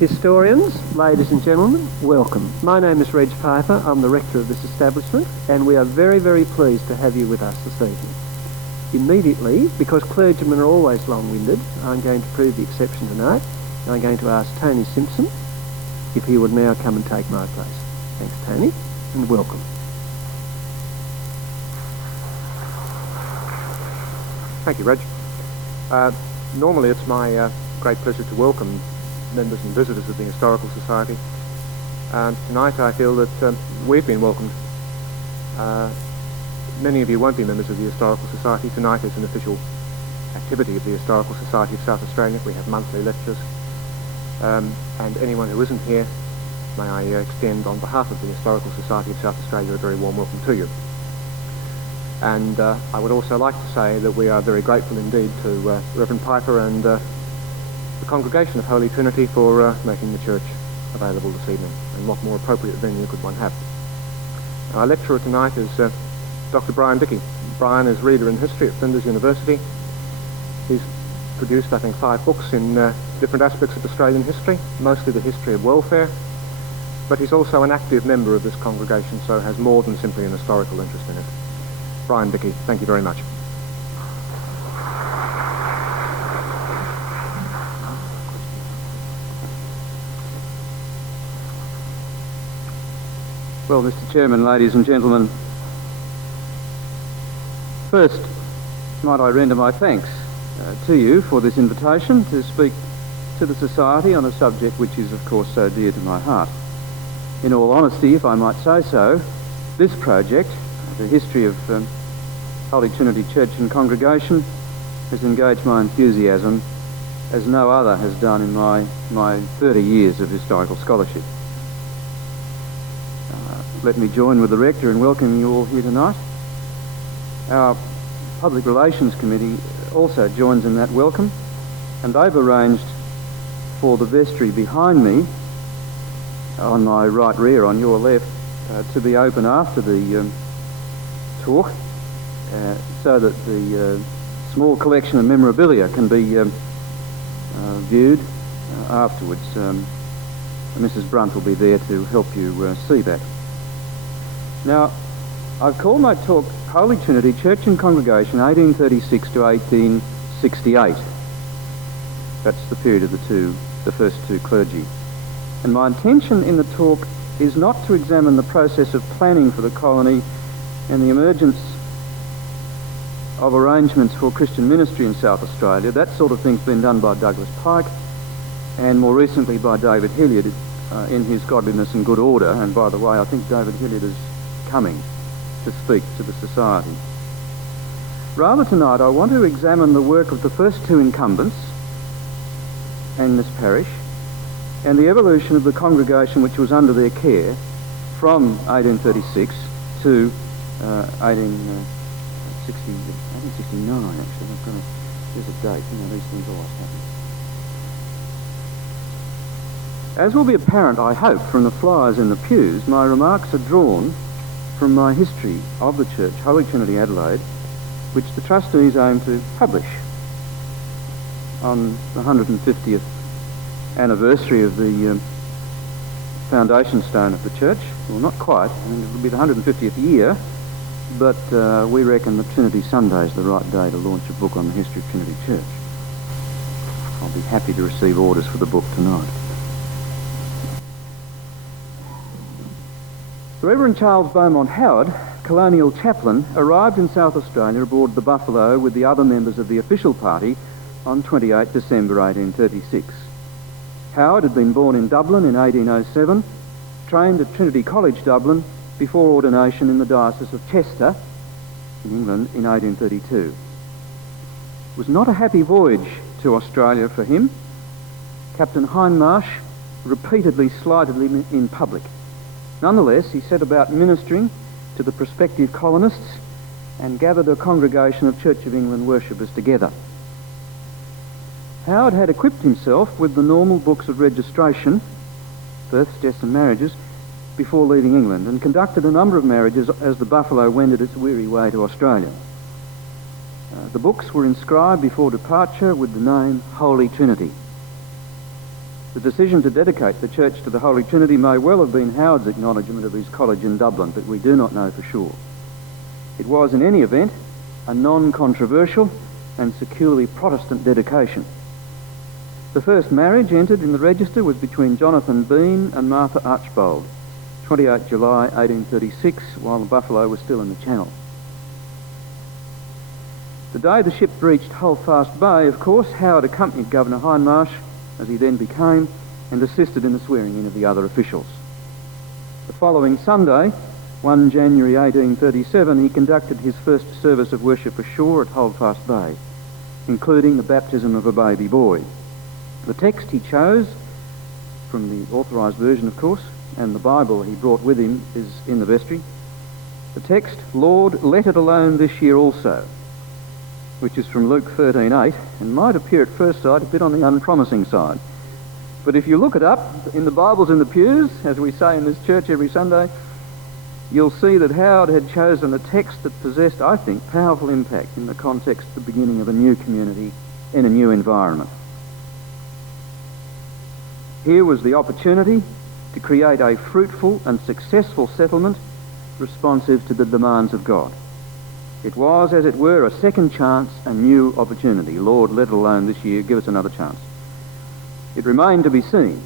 Historians, ladies and gentlemen, welcome. My name is Reg Piper. I'm the rector of this establishment, and we are very, very pleased to have you with us this evening. Immediately, because clergymen are always long-winded, I'm going to prove the exception tonight. I'm going to ask Tony Simpson if he would now come and take my place. Thanks, Tony, and welcome. Thank you, Reg. Normally it's my great pleasure to welcome members and visitors of the Historical Society. Tonight I feel that we've been welcomed. Many of you won't be members of the Historical Society. Tonight is an official activity of the Historical Society of South Australia. We have monthly lectures. And anyone who isn't here, may I extend on behalf of the Historical Society of South Australia a very warm welcome to you. And I would also like to say that we are very grateful indeed to Reverend Piper and the congregation of Holy Trinity for making the church available this evening. And what more appropriate venue could one have? Our lecturer tonight is Dr. Brian Dickey. Brian is Reader in History at Flinders University. He's produced, I think, 5 books in different aspects of Australian history, mostly the history of welfare, but he's also an active member of this congregation, so has more than simply an historical interest in it. Brian Dickey, thank you very much. Well, Mr. Chairman, ladies and gentlemen, first might I render my thanks to you for this invitation to speak to the Society on a subject which is, of course, so dear to my heart. In all honesty, if I might say so, this project, the history of Holy Trinity Church and Congregation, has engaged my enthusiasm as no other has done in my 30 years of historical scholarship. Let me join with the Rector in welcoming you all here tonight. Our Public Relations Committee also joins in that welcome, and they've arranged for the vestry behind me, on my right rear, on your left, to be open after the talk, so that the small collection of memorabilia can be viewed afterwards. Mrs. Brunt will be there to help you see that. Now, I've called my talk Holy Trinity Church and Congregation 1836 to 1868. That's the period of the first two clergy. And my intention in the talk is not to examine the process of planning for the colony and the emergence of arrangements for Christian ministry in South Australia. That sort of thing's been done by Douglas Pike and more recently by David Hilliard in his Godliness and Good Order. And by the way, I think David Hilliard is coming to speak to the Society. Rather tonight I want to examine the work of the first two incumbents in this parish and the evolution of the congregation which was under their care from 1836 to 1869 actually. There's a date, these things always happen. As will be apparent, I hope, from the flyers in the pews, my remarks are drawn from my history of the church, Holy Trinity Adelaide, which the trustees aim to publish on the 150th anniversary of the foundation stone of the church. Well, not quite, it'll be the 150th year, but we reckon that Trinity Sunday is the right day to launch a book on the history of Trinity Church. I'll be happy to receive orders for the book tonight. The Reverend Charles Beaumont Howard, colonial chaplain, arrived in South Australia aboard the Buffalo with the other members of the official party on 28 December 1836. Howard had been born in Dublin in 1807, trained at Trinity College, Dublin, before ordination in the Diocese of Chester, in England, in 1832. It was not a happy voyage to Australia for him. Captain Hindmarsh repeatedly slighted him in public. Nonetheless, he set about ministering to the prospective colonists and gathered a congregation of Church of England worshippers together. Howard had equipped himself with the normal books of registration, births, deaths and marriages, before leaving England, and conducted a number of marriages as the Buffalo wended its weary way to Australia. The books were inscribed before departure with the name Holy Trinity. The decision to dedicate the church to the Holy Trinity may well have been Howard's acknowledgement of his college in Dublin, but we do not know for sure. It was, in any event, a non-controversial and securely Protestant dedication. The first marriage entered in the register was between Jonathan Bean and Martha Archbold, 28 July 1836, while the Buffalo was still in the Channel. The day the ship reached Holdfast Bay, of course, Howard accompanied Governor Hindmarsh, as he then became, and assisted in the swearing-in of the other officials. The following Sunday, 1 January 1837, he conducted his first service of worship ashore at Holdfast Bay, including the baptism of a baby boy. The text he chose, from the authorised version of course, and the Bible he brought with him is in the vestry. The text, "Lord, let it alone this year also," which is from Luke 13:8, and might appear at first sight a bit on the unpromising side. But if you look it up in the Bibles in the pews, as we say in this church every Sunday, you'll see that Howard had chosen a text that possessed, I think, powerful impact in the context of the beginning of a new community in a new environment. Here was the opportunity to create a fruitful and successful settlement responsive to the demands of God. It was, as it were, a second chance, a new opportunity. Lord, let it alone this year, give us another chance. It remained to be seen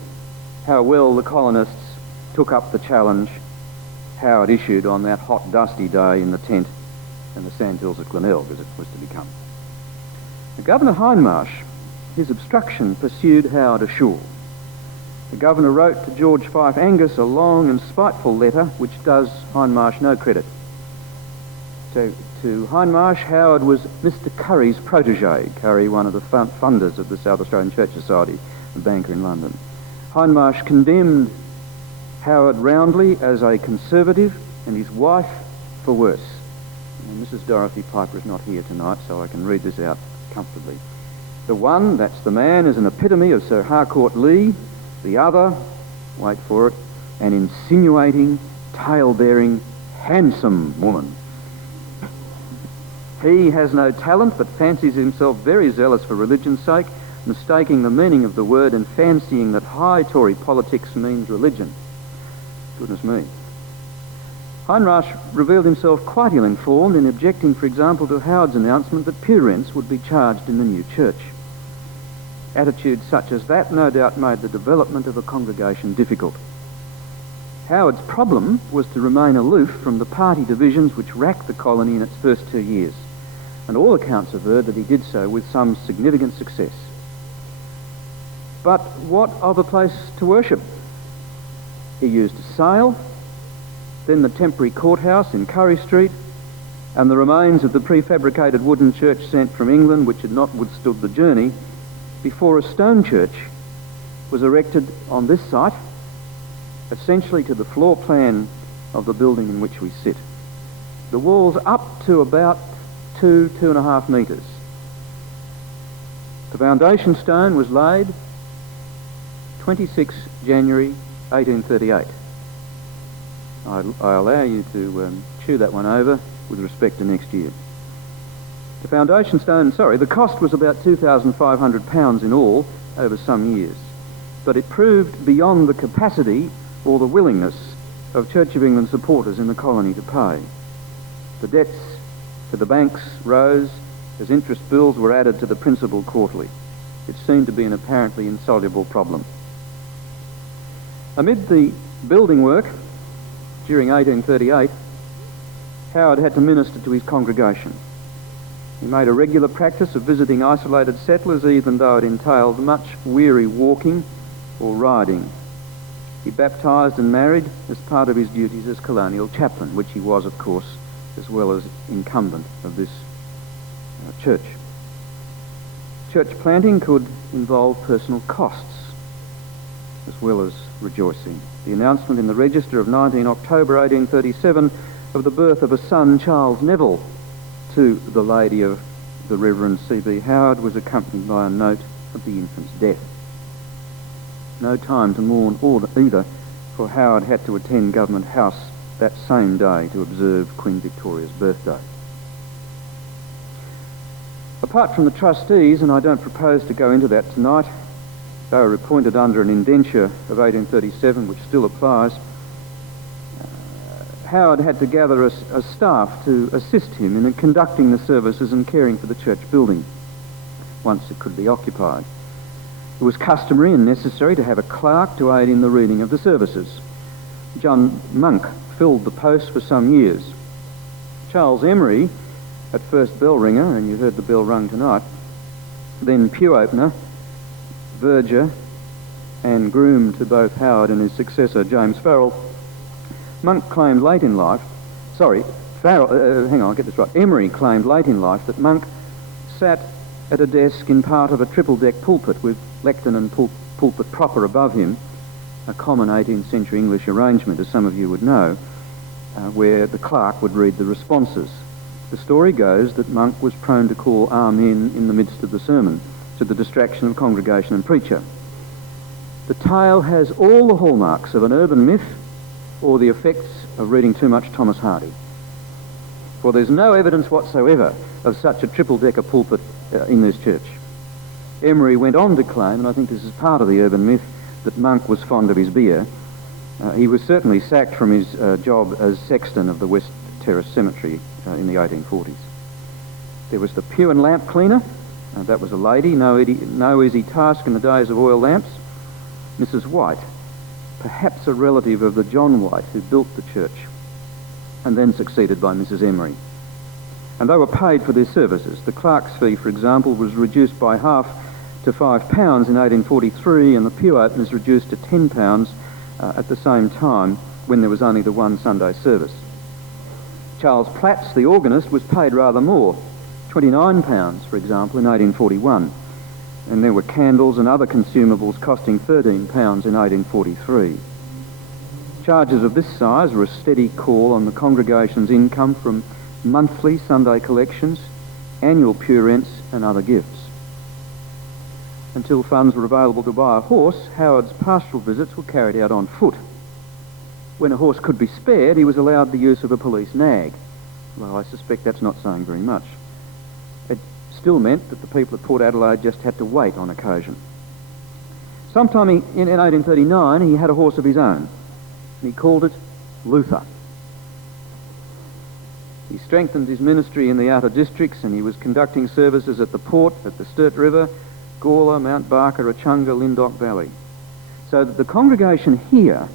how well the colonists took up the challenge Howard issued on that hot, dusty day in the tent in the sandhills at Glenelg, as it was to become. The Governor Hindmarsh, his obstruction pursued Howard ashore. The Governor wrote to George Fife Angus a long and spiteful letter, which does Hindmarsh no credit. To Hindmarsh, Howard was Mr. Curry's protégé. Curry, one of the funders of the South Australian Church Society, a banker in London. Hindmarsh condemned Howard roundly as a conservative and his wife for worse. And Mrs. Dorothy Piper is not here tonight, so I can read this out comfortably. The one, that's the man, is an epitome of Sir Harcourt Lee. The other, wait for it, an insinuating, tale-bearing, handsome woman. He has no talent but fancies himself very zealous for religion's sake, mistaking the meaning of the word and fancying that high Tory politics means religion. Goodness me. Hindmarsh revealed himself quite ill-informed in objecting, for example, to Howard's announcement that pew rents would be charged in the new church. Attitudes such as that no doubt made the development of a congregation difficult. Howard's problem was to remain aloof from the party divisions which racked the colony in its first 2 years, and all accounts aver that he did so with some significant success. But what of a place to worship? He used a sale, then the temporary courthouse in Curry Street, and the remains of the prefabricated wooden church sent from England, which had not withstood the journey, before a stone church was erected on this site, essentially to the floor plan of the building in which we sit. The walls up to about 2.5 metres. The foundation stone was laid 26 January 1838. I allow you to chew that one over with respect to next year. The foundation stone, the cost was about £2,500 in all over some years, but it proved beyond the capacity or the willingness of Church of England supporters in the colony to pay. The debts to the banks rose as interest bills were added to the principal quarterly. It seemed to be an apparently insoluble problem. Amid the building work during 1838, Howard had to minister to his congregation. He made a regular practice of visiting isolated settlers, even though it entailed much weary walking or riding. He baptised and married as part of his duties as colonial chaplain, which he was, of course, as well as incumbent of this church. Church planting could involve personal costs as well as rejoicing. The announcement in the Register of 19 October 1837 of the birth of a son, Charles Neville, to the lady of the Reverend C.B. Howard was accompanied by a note of the infant's death. No time to mourn either, for Howard had to attend Government House that same day to observe Queen Victoria's birthday. Apart from the trustees, and I don't propose to go into that tonight, They were appointed under an indenture of 1837, which still applies. Howard had to gather a staff to assist him in conducting the services and caring for the church building once it could be occupied. It was customary and necessary to have a clerk to aid in the reading of the services. John Monk filled the post for some years. Charles Emery, at first bell ringer, and you heard the bell rung tonight, then pew opener, verger, and groom to both Howard and his successor, James Farrell. Monk claimed late in life, Emery claimed late in life that Monk sat at a desk in part of a triple-deck pulpit with lectern and pulpit proper above him, a common 18th century English arrangement, as some of you would know, where the clerk would read the responses. The story goes that Monk was prone to call Amen in the midst of the sermon, to the distraction of congregation and preacher. The tale has all the hallmarks of an urban myth or the effects of reading too much Thomas Hardy. For there's no evidence whatsoever of such a triple-decker pulpit in this church. Emery went on to claim, and I think this is part of the urban myth, that Monk was fond of his beer. He was certainly sacked from his job as sexton of the West Terrace Cemetery in the 1840s. There was the pew and lamp cleaner. That was a lady, no easy task in the days of oil lamps. Mrs. White, perhaps a relative of the John White who built the church, and then succeeded by Mrs. Emery. And they were paid for their services. The clerk's fee, for example, was reduced by half to £5 in 1843, and the pew openers reduced to £10 at the same time, when there was only the one Sunday service. Charles Platts, the organist, was paid rather more, £29, for example, in 1841, and there were candles and other consumables costing £13 in 1843. Charges of this size were a steady call on the congregation's income from monthly Sunday collections, annual pew rents and other gifts. Until funds were available to buy a horse, Howard's pastoral visits were carried out on foot. When a horse could be spared, he was allowed the use of a police nag. Well, I suspect that's not saying very much. It still meant that the people at Port Adelaide just had to wait on occasion. Sometime in 1839, he had a horse of his own, and he called it Luther. He strengthened his ministry in the outer districts, and he was conducting services at the Port, at the Sturt River, Gawler, Mount Barker, Echunga, Lyndoch Valley. So that the congregation here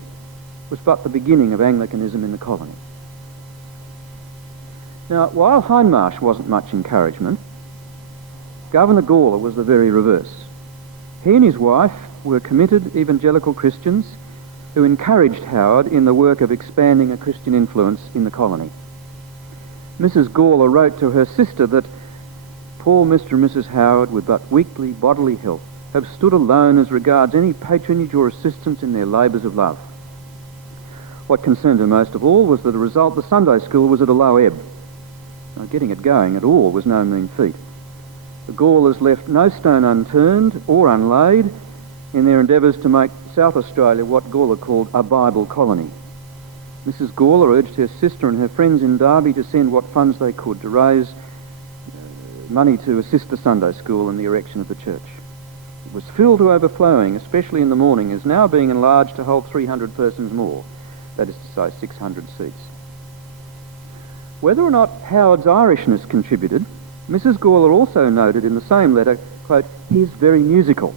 was but the beginning of Anglicanism in the colony. Now, while Hindmarsh wasn't much encouragement, Governor Gawler was the very reverse. He and his wife were committed evangelical Christians who encouraged Howard in the work of expanding a Christian influence in the colony. Mrs. Gawler wrote to her sister that poor Mr. and Mrs. Howard, with but weakly bodily health, have stood alone as regards any patronage or assistance in their labours of love. What concerned her most of all was that the result, the Sunday school, was at a low ebb. Now, getting it going at all was no mean feat. The Gawlers left no stone unturned or unlaid in their endeavours to make South Australia what Gawler called a Bible colony. Mrs. Gawler urged her sister and her friends in Derby to send what funds they could to raise money to assist the Sunday school in the erection of the church. It was filled to overflowing, especially in the morning, is now being enlarged to hold 300 persons more, that is to say 600 seats. Whether or not Howard's Irishness contributed, Mrs. Gawler also noted in the same letter, quote, "He's very musical."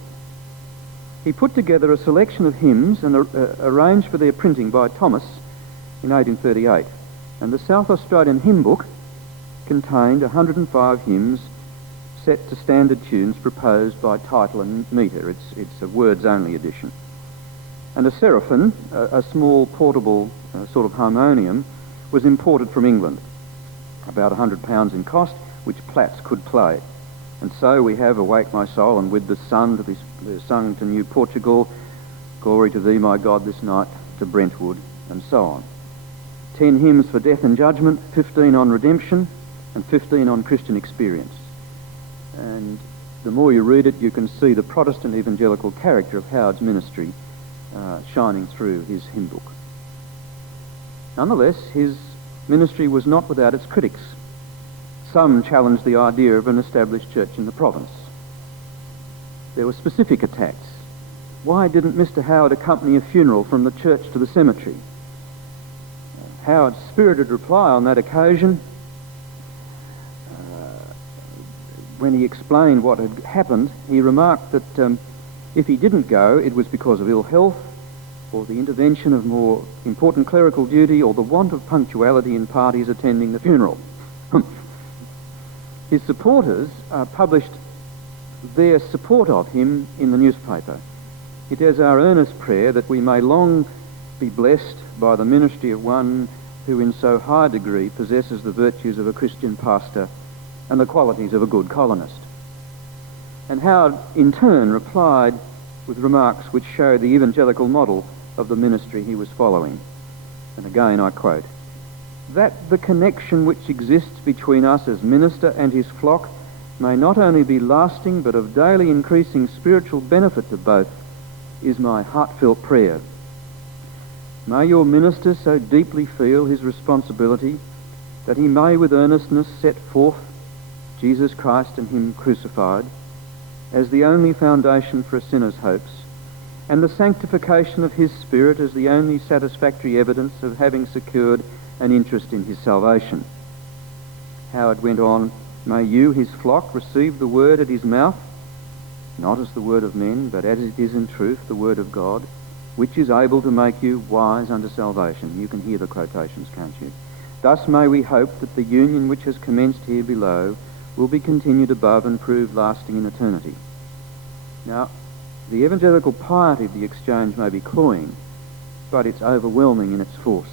He put together a selection of hymns and arranged for their printing by Thomas in 1838, and the South Australian hymn book contained 105 hymns set to standard tunes proposed by title and metre. It's a words-only edition. And a seraphim, a small portable sort of harmonium, was imported from England, about £100 in cost, which Platts could play. And so we have Awake My Soul and With the Sun to be sung to New Portugal, Glory to Thee, My God, this night to Brentwood, and so on. 10 hymns for death and judgment, 15 on redemption, and 15 on Christian experience. And the more you read it, you can see the Protestant evangelical character of Howard's ministry shining through his hymn book. Nonetheless, his ministry was not without its critics. Some challenged the idea of an established church in the province. There were specific attacks. why didn't Mr. Howard accompany a funeral from the church to the cemetery? Howard's spirited reply on that occasion, when he explained what had happened, he remarked that if he didn't go, it was because of ill health, or the intervention of more important clerical duty, or the want of punctuality in parties attending the funeral. His supporters published their support of him in the newspaper. It is our earnest prayer that we may long be blessed by the ministry of one who in so high a degree possesses the virtues of a Christian pastor and the qualities of a good colonist. And Howard in turn replied with remarks which show the evangelical model of the ministry he was following. And again I quote, "That the connection which exists between us as minister and his flock may not only be lasting but of daily increasing spiritual benefit to both is my heartfelt prayer. May your minister so deeply feel his responsibility that he may with earnestness set forth Jesus Christ and him crucified as the only foundation for a sinner's hopes, and the sanctification of his spirit as the only satisfactory evidence of having secured an interest in his salvation." Howard went on, "May you, his flock, receive the word at his mouth, not as the word of men, but as it is in truth the word of God, which is able to make you wise unto salvation." You can hear the quotations, can't you? "Thus may we hope that the union which has commenced here below will be continued above and prove lasting in eternity." Now, the evangelical piety of the exchange may be cloying, but it's overwhelming in its force.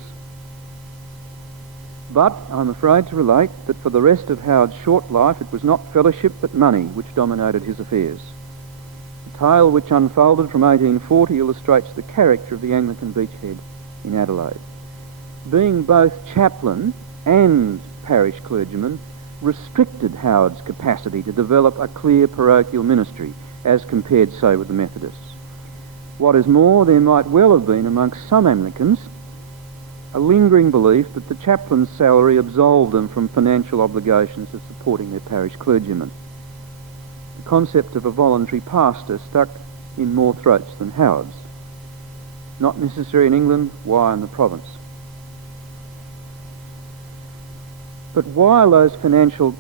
But I'm afraid to relate that for the rest of Howard's short life it was not fellowship but money which dominated his affairs. The tale which unfolded from 1840 illustrates the character of the Anglican beachhead in Adelaide. Being both chaplain and parish clergyman restricted Howard's capacity to develop a clear parochial ministry as compared, say, with the Methodists. What is more, there might well have been amongst some Anglicans a lingering belief that the chaplain's salary absolved them from financial obligations of supporting their parish clergymen. The concept of a voluntary pastor stuck in more throats than Howard's. Not necessary in England, why in the province? But while those financial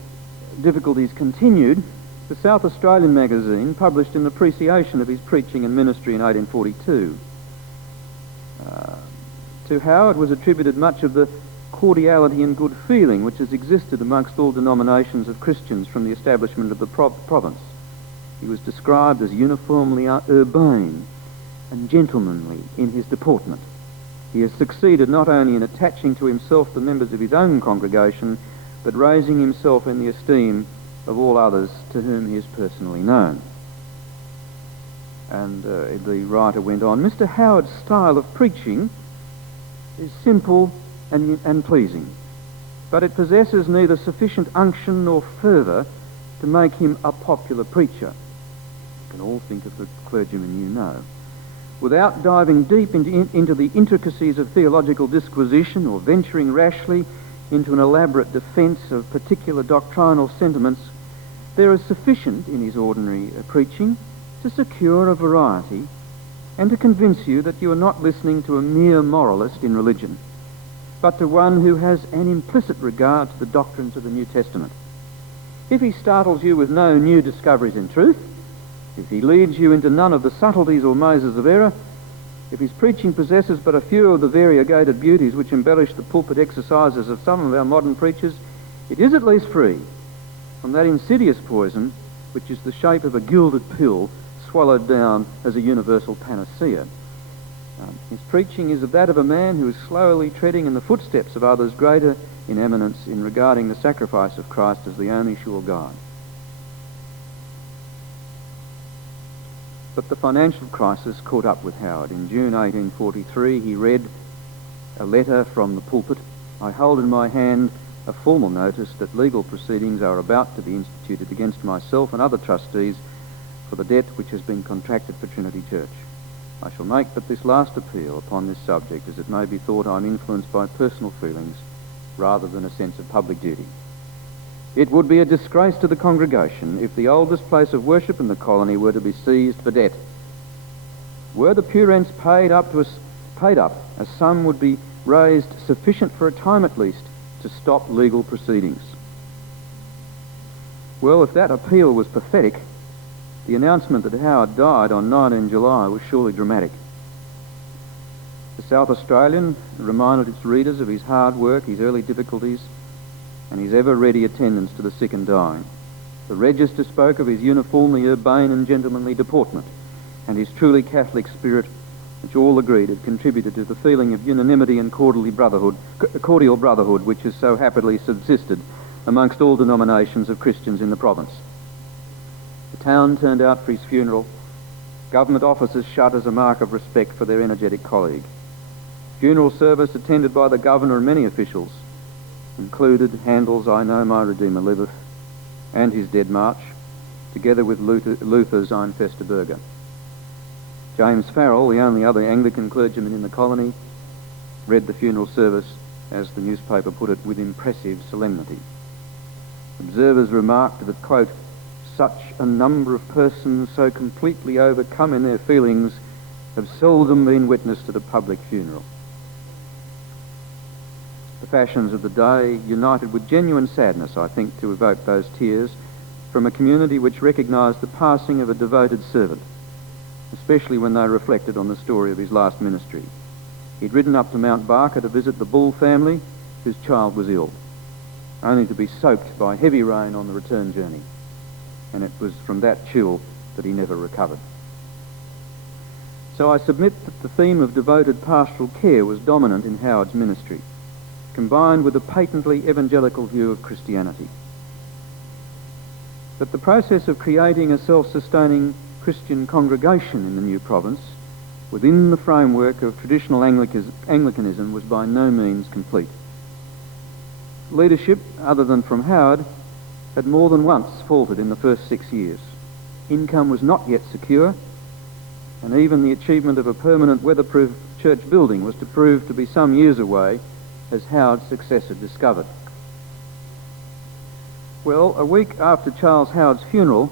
difficulties continued, the South Australian magazine published an appreciation of his preaching and ministry in 1842. To Howard was attributed much of the cordiality and good feeling which has existed amongst all denominations of Christians from the establishment of the province. He was described as uniformly urbane and gentlemanly in his deportment. He has succeeded not only in attaching to himself the members of his own congregation, but raising himself in the esteem of all others to whom he is personally known. And the writer went on, "Mr. Howard's style of preaching is simple and pleasing, but it possesses neither sufficient unction nor fervour to make him a popular preacher." You can all think of the clergyman you know. Without diving deep into the intricacies of theological disquisition or venturing rashly into an elaborate defence of particular doctrinal sentiments, there is sufficient in his ordinary preaching to secure a variety and to convince you that you are not listening to a mere moralist in religion, but to one who has an implicit regard to the doctrines of the New Testament. If he startles you with no new discoveries in truth, if he leads you into none of the subtleties or mazes of error, if his preaching possesses but a few of the variegated beauties which embellish the pulpit exercises of some of our modern preachers, it is at least free from that insidious poison which is the shape of a gilded pill swallowed down as a universal panacea. His preaching is of that of a man who is slowly treading in the footsteps of others greater in eminence in regarding the sacrifice of Christ as the only sure guide. But the financial crisis caught up with Howard. In June 1843 he read a letter from the pulpit. "I hold in my hand a formal notice that legal proceedings are about to be instituted against myself and other trustees for the debt which has been contracted for Trinity Church. I shall make but this last appeal upon this subject, as it may be thought I am influenced by personal feelings rather than a sense of public duty. It would be a disgrace to the congregation if the oldest place of worship in the colony were to be seized for debt. Were the pew rents paid up, a sum would be raised sufficient for a time at least to stop legal proceedings. Well, if that appeal was pathetic, the announcement that Howard died on 19 July was surely dramatic. The South Australian reminded its readers of his hard work, his early difficulties, and his ever-ready attendance to the sick and dying. The Register spoke of his uniformly urbane and gentlemanly deportment, and his truly Catholic spirit, which all agreed had contributed to the feeling of unanimity and cordial brotherhood which has so happily subsisted amongst all denominations of Christians in the province. The town turned out for his funeral. Government offices shut as a mark of respect for their energetic colleague. Funeral service attended by the Governor and many officials included Handel's I Know My Redeemer Liveth and his Dead March, together with Luther's Ein Feste Bürger. James Farrell, the only other Anglican clergyman in the colony, read the funeral service, as the newspaper put it, with impressive solemnity. Observers remarked that, quote, such a number of persons so completely overcome in their feelings have seldom been witnessed at a public funeral. The fashions of the day united with genuine sadness, I think, to evoke those tears from a community which recognised the passing of a devoted servant, especially when they reflected on the story of his last ministry. He'd ridden up to Mount Barker to visit the Bull family, whose child was ill, only to be soaked by heavy rain on the return journey, and it was from that chill that he never recovered. So I submit that the theme of devoted pastoral care was dominant in Howard's ministry, combined with a patently evangelical view of Christianity. That the process of creating a self-sustaining Christian congregation in the new province within the framework of traditional Anglicanism was by no means complete. Leadership, other than from Howard, had more than once faltered in the first 6 years. Income was not yet secure, and even the achievement of a permanent weatherproof church building was to prove to be some years away, as Howard's successor discovered. Well, a week after Charles Howard's funeral,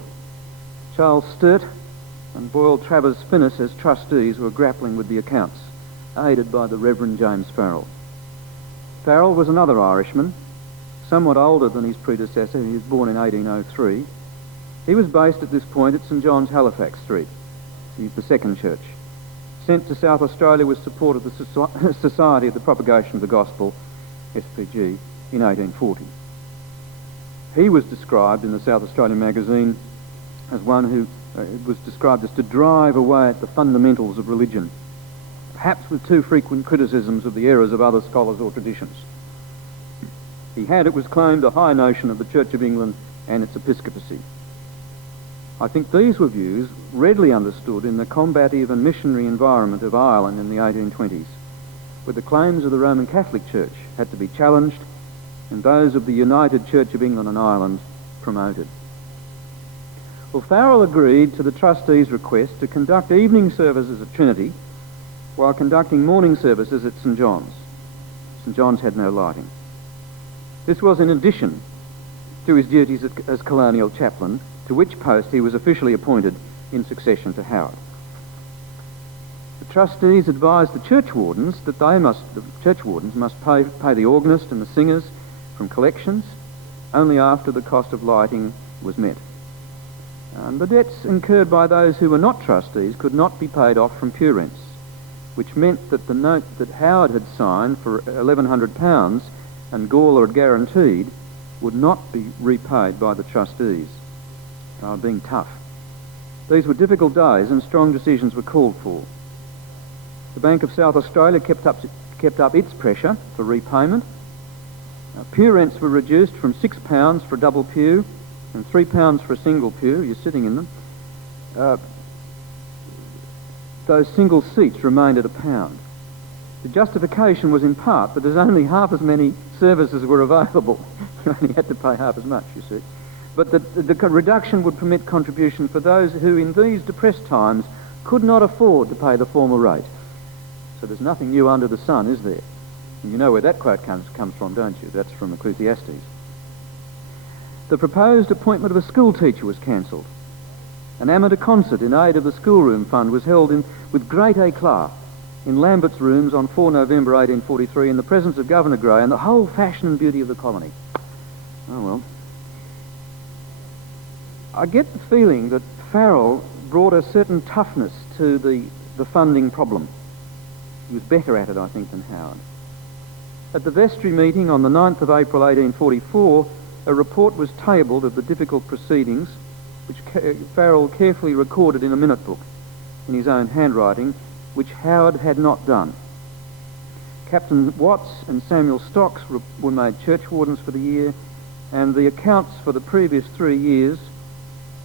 Charles Sturt and Boyle Travers Finnis as trustees were grappling with the accounts, aided by the Reverend James Farrell. Farrell was another Irishman, somewhat older than his predecessor. He was born in 1803. He was based at this point at St John's, Halifax Street, the second church, sent to South Australia with support of the Society of the Propagation of the Gospel, SPG, in 1840. He was described in the South Australian magazine as one who was described as to drive away at the fundamentals of religion, perhaps with too frequent criticisms of the errors of other scholars or traditions. He had, it was claimed, a high notion of the Church of England and its episcopacy. I think these were views readily understood in the combative and missionary environment of Ireland in the 1820s, where the claims of the Roman Catholic Church had to be challenged and those of the United Church of England and Ireland promoted. Well, Farrell agreed to the trustees' request to conduct evening services at Trinity while conducting morning services at St John's. St John's had no lighting. This was in addition to his duties as colonial chaplain, to which post he was officially appointed in succession to Howard. The trustees advised the church wardens that the church wardens must pay the organist and the singers from collections only after the cost of lighting was met. And the debts incurred by those who were not trustees could not be paid off from pew rents, which meant that the note that Howard had signed for £1,100 and Gawler had guaranteed would not be repaid by the trustees. They were being tough. These were difficult days and strong decisions were called for. The Bank of South Australia kept up its pressure for repayment. Pew rents were reduced from £6 for a double pew and £3 for a single pew. You're sitting in them. Those single seats remained at £1. The justification was in part that as only half as many services were available, you only had to pay half as much, you see. But the reduction would permit contribution for those who in these depressed times could not afford to pay the former rate. So there's nothing new under the sun, is there? And you know where that quote comes from, don't you? That's from Ecclesiastes. The proposed appointment of a school teacher was cancelled. An amateur concert in aid of the schoolroom fund was held with great éclat in Lambert's rooms on 4 November 1843 in the presence of Governor Grey and the whole fashion and beauty of the colony. Oh well. I get the feeling that Farrell brought a certain toughness to the funding problem. He was better at it, I think, than Howard. At the vestry meeting on the 9th of April 1844, a report was tabled of the difficult proceedings, which Farrell carefully recorded in a minute book in his own handwriting, which Howard had not done. Captain Watts and Samuel Stocks were made churchwardens for the year, and the accounts for the previous 3 years,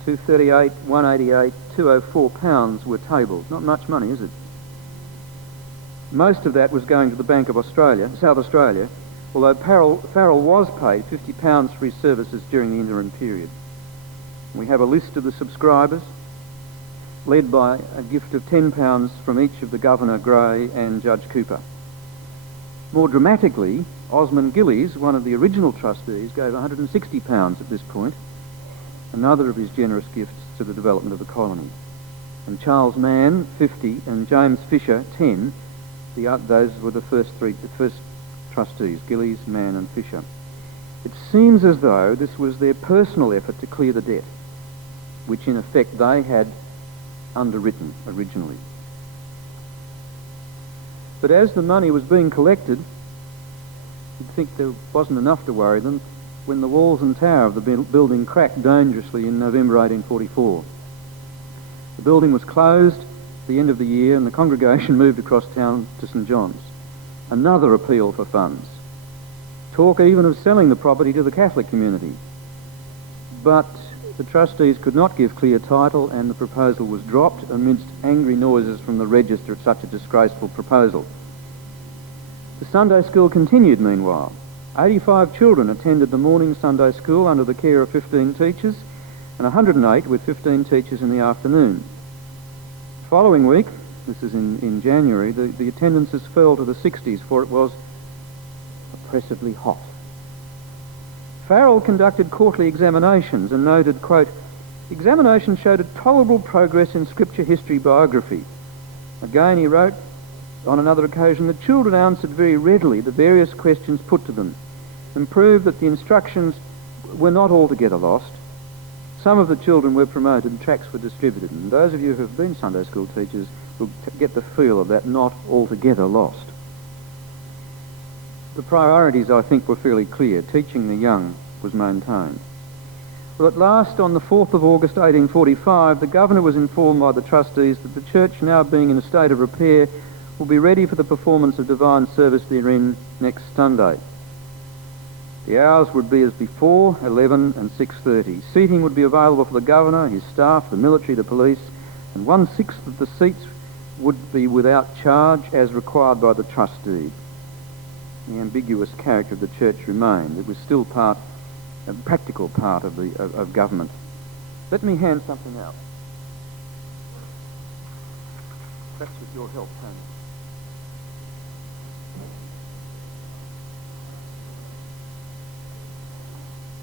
238, 188, 204 pounds, were tabled. Not much money, is it? Most of that was going to the Bank of Australia, South Australia, although Farrell was paid £50 for his services during the interim period. We have a list of the subscribers, led by a gift of £10 from each of the Governor Grey and Judge Cooper. More dramatically, Osmond Gillies, one of the original trustees, gave £160 at this point, another of his generous gifts to the development of the colony. And Charles Mann, 50, and James Fisher, 10, those were the first trustees, Gillies, Mann and Fisher. It seems as though this was their personal effort to clear the debt, which in effect they had underwritten originally. But as the money was being collected, you'd think there wasn't enough to worry them when the walls and tower of the building cracked dangerously in November 1844. The building was closed at the end of the year and the congregation moved across town to St John's. Another appeal for funds. Talk even of selling the property to the Catholic community. But the trustees could not give clear title and the proposal was dropped amidst angry noises from the register at such a disgraceful proposal. The Sunday school continued meanwhile. 85 children attended the morning Sunday school under the care of 15 teachers and 108 with 15 teachers in the afternoon. The following week, this is in January, the attendances fell to the 60s, for it was oppressively hot. Farrell conducted quarterly examinations and noted, quote, "Examinations showed a tolerable progress in scripture history biography." Again, he wrote, on another occasion, "The children answered very readily the various questions put to them and proved that the instructions were not altogether lost. Some of the children were promoted and tracts were distributed." And those of you who have been Sunday school teachers will get the feel of that "not altogether lost." The priorities, I think, were fairly clear. Teaching the young was maintained. Well, at last, on the 4th of August 1845, the Governor was informed by the trustees that the church, now being in a state of repair, will be ready for the performance of divine service therein next Sunday. The hours would be as before, 11 and 6:30. Seating would be available for the Governor, his staff, the military, the police, and 1/6 of the seats would be without charge as required by the trustee. The ambiguous character of the church remained. It was still a practical part of government. Let me hand something out. Perhaps with your help, Tony.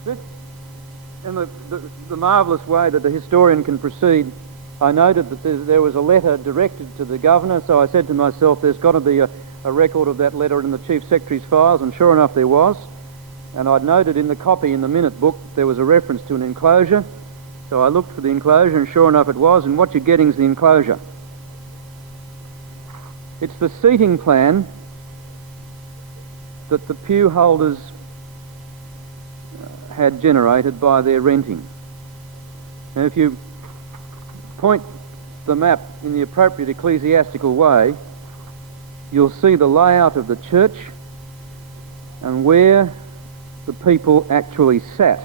This, in the marvellous way that the historian can proceed, I noted that there was a letter directed to the Governor, so I said to myself, there's got to be a record of that letter in the Chief Secretary's files, and sure enough there was. And I'd noted in the copy in the minute book there was a reference to an enclosure, so I looked for the enclosure and sure enough it was, and what you're getting is the enclosure. It's the seating plan that the pew holders had generated by their renting. Now if you point the map in the appropriate ecclesiastical way, you'll see the layout of the church and where the people actually sat.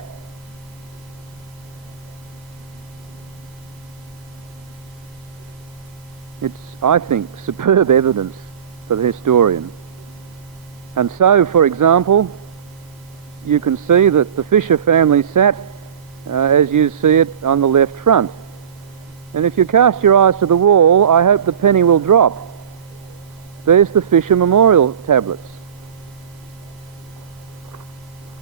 It's, I think, superb evidence for the historian. And so, for example, you can see that the Fisher family sat, as you see it, on the left front. And if you cast your eyes to the wall, I hope the penny will drop. There's the Fisher memorial tablets.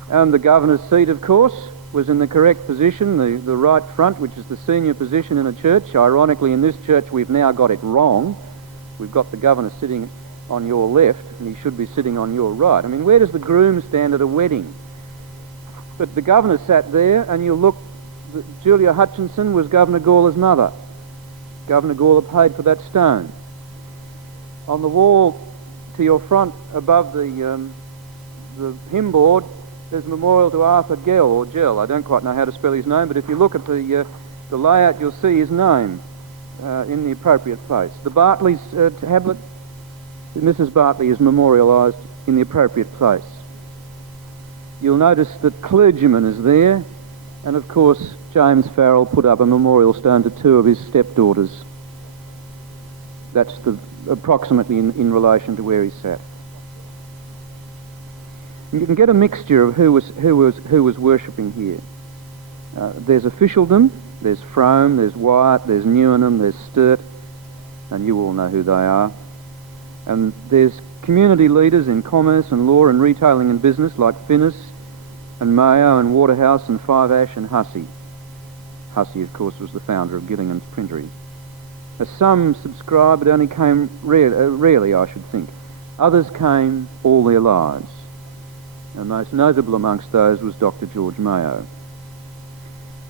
And the Governor's seat, of course, was in the correct position, the right front, which is the senior position in a church. Ironically, in this church we've now got it wrong. We've got the governor sitting on your left, and he should be sitting on your right. I mean, where does the groom stand at a wedding? But the governor sat there, and you look, Julia Hutchinson was Governor Gawler's mother. Governor Gawler paid for that stone. On the wall to your front, above the hymn board, there's a memorial to Arthur Gell, or Gell. I don't quite know how to spell his name, but if you look at the layout, you'll see his name in the appropriate place. The Bartley's tablet, Mrs. Bartley is memorialised in the appropriate place. You'll notice that clergyman is there, and of course James Farrell put up a memorial stone to two of his stepdaughters. That's approximately in relation to where he sat. You can get a mixture of who was worshipping here. There's officialdom, there's Frome, there's Wyatt, there's Newenham, there's Sturt, and you all know who they are. And there's community leaders in commerce and law and retailing and business like Finnis and Mayo and Waterhouse and Five Ash and Hussey. Hussey, of course, was the founder of Gillingham's Printery. Some subscribed, but only came rarely, I should think. Others came all their lives. And most notable amongst those was Dr. George Mayo.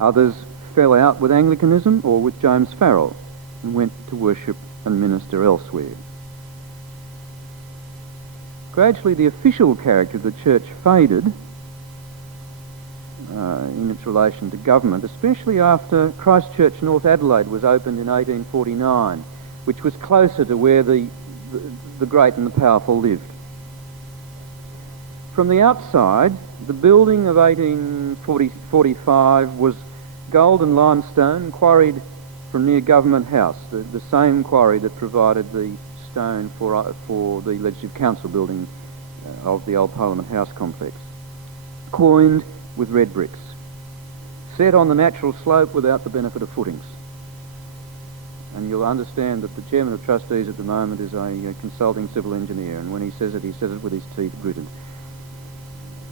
Others fell out with Anglicanism or with James Farrell and went to worship and minister elsewhere. Gradually, the official character of the church faded in its relation to government, especially after Christchurch, North Adelaide, was opened in 1849, which was closer to where the great and the powerful lived. From the outside, the building of 1845 was gold and limestone quarried from near Government House, the same quarry that provided the stone for the Legislative Council building of the old Parliament House complex, coined with red bricks, set on the natural slope without the benefit of footings. And you'll understand that the Chairman of Trustees at the moment is a consulting civil engineer, and when he says it with his teeth gritted.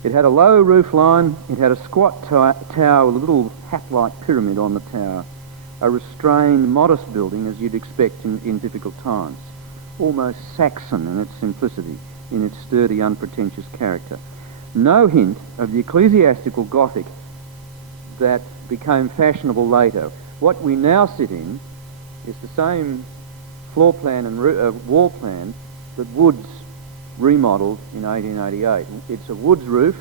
It had a low roof line, it had a squat tower with a little hat-like pyramid on the tower, a restrained, modest building as you'd expect in difficult times, almost Saxon in its simplicity, in its sturdy, unpretentious character. No hint of the ecclesiastical Gothic that became fashionable later. What we now sit in is the same floor plan and wall plan that Woods remodelled in 1888. It's a Woods roof,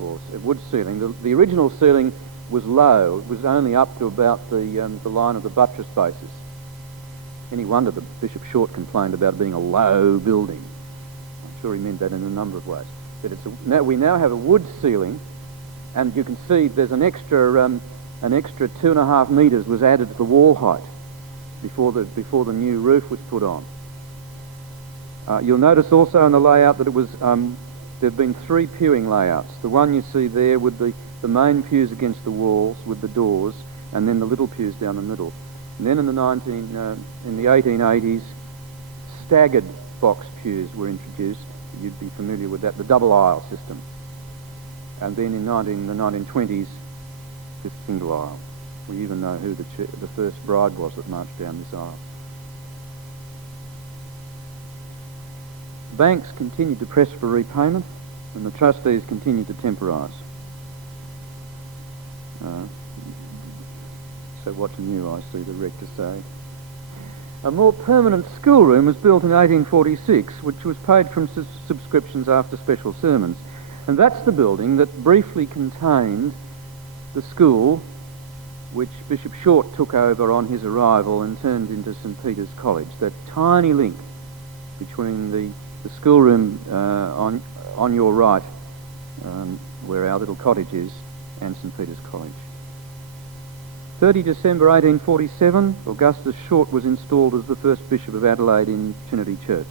or a Woods ceiling. The original ceiling was low. It was only up to about the line of the buttress bases. Any wonder that Bishop Short complained about being a low building. I'm sure he meant that in a number of ways. But we now have a wood ceiling, and you can see there's an extra 2.5 metres was added to the wall height before the new roof was put on. You'll notice also in the layout that there've been three pewing layouts. The one you see there with the main pews against the walls with the doors, and then the little pews down the middle. And then in the 1880s, staggered box pews were introduced. You'd be familiar with that, the double aisle system. And then in the 1920s, this single aisle. We even know who the first bride was that marched down this aisle. Banks continued to press for repayment, and the trustees continued to temporise. So what's new, I see the rector say. A more permanent schoolroom was built in 1846, which was paid from subscriptions after special sermons. And that's the building that briefly contained the school which Bishop Short took over on his arrival and turned into St Peter's College, that tiny link between the schoolroom on your right, where our little cottage is, and St Peter's College. 30 December 1847, Augustus Short was installed as the first Bishop of Adelaide in Trinity Church.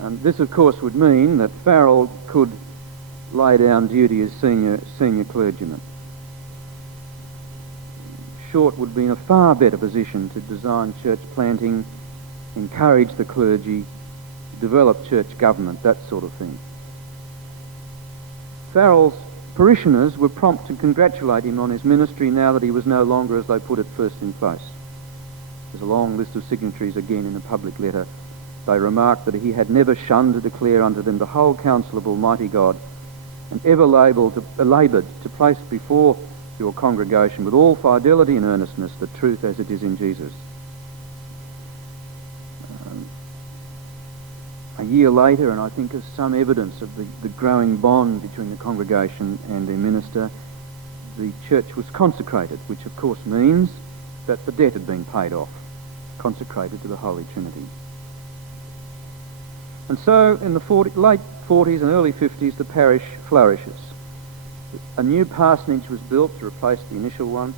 And this, of course, would mean that Farrell could lay down duty as senior clergyman. Short would be in a far better position to design church planting, encourage the clergy, develop church government, that sort of thing. Farrell's parishioners were prompt to congratulate him on his ministry now that he was no longer, as they put it, first in place. There's a long list of signatories again in a public letter. They remarked that he had never shunned to declare unto them the whole counsel of Almighty God, and ever laboured to place before your congregation with all fidelity and earnestness the truth as it is in Jesus. A year later, and I think as some evidence of the growing bond between the congregation and their minister, the church was consecrated, which of course means that the debt had been paid off, consecrated to the Holy Trinity. And so in the late 40s and early 50s, the parish flourishes. A new parsonage was built to replace the initial one,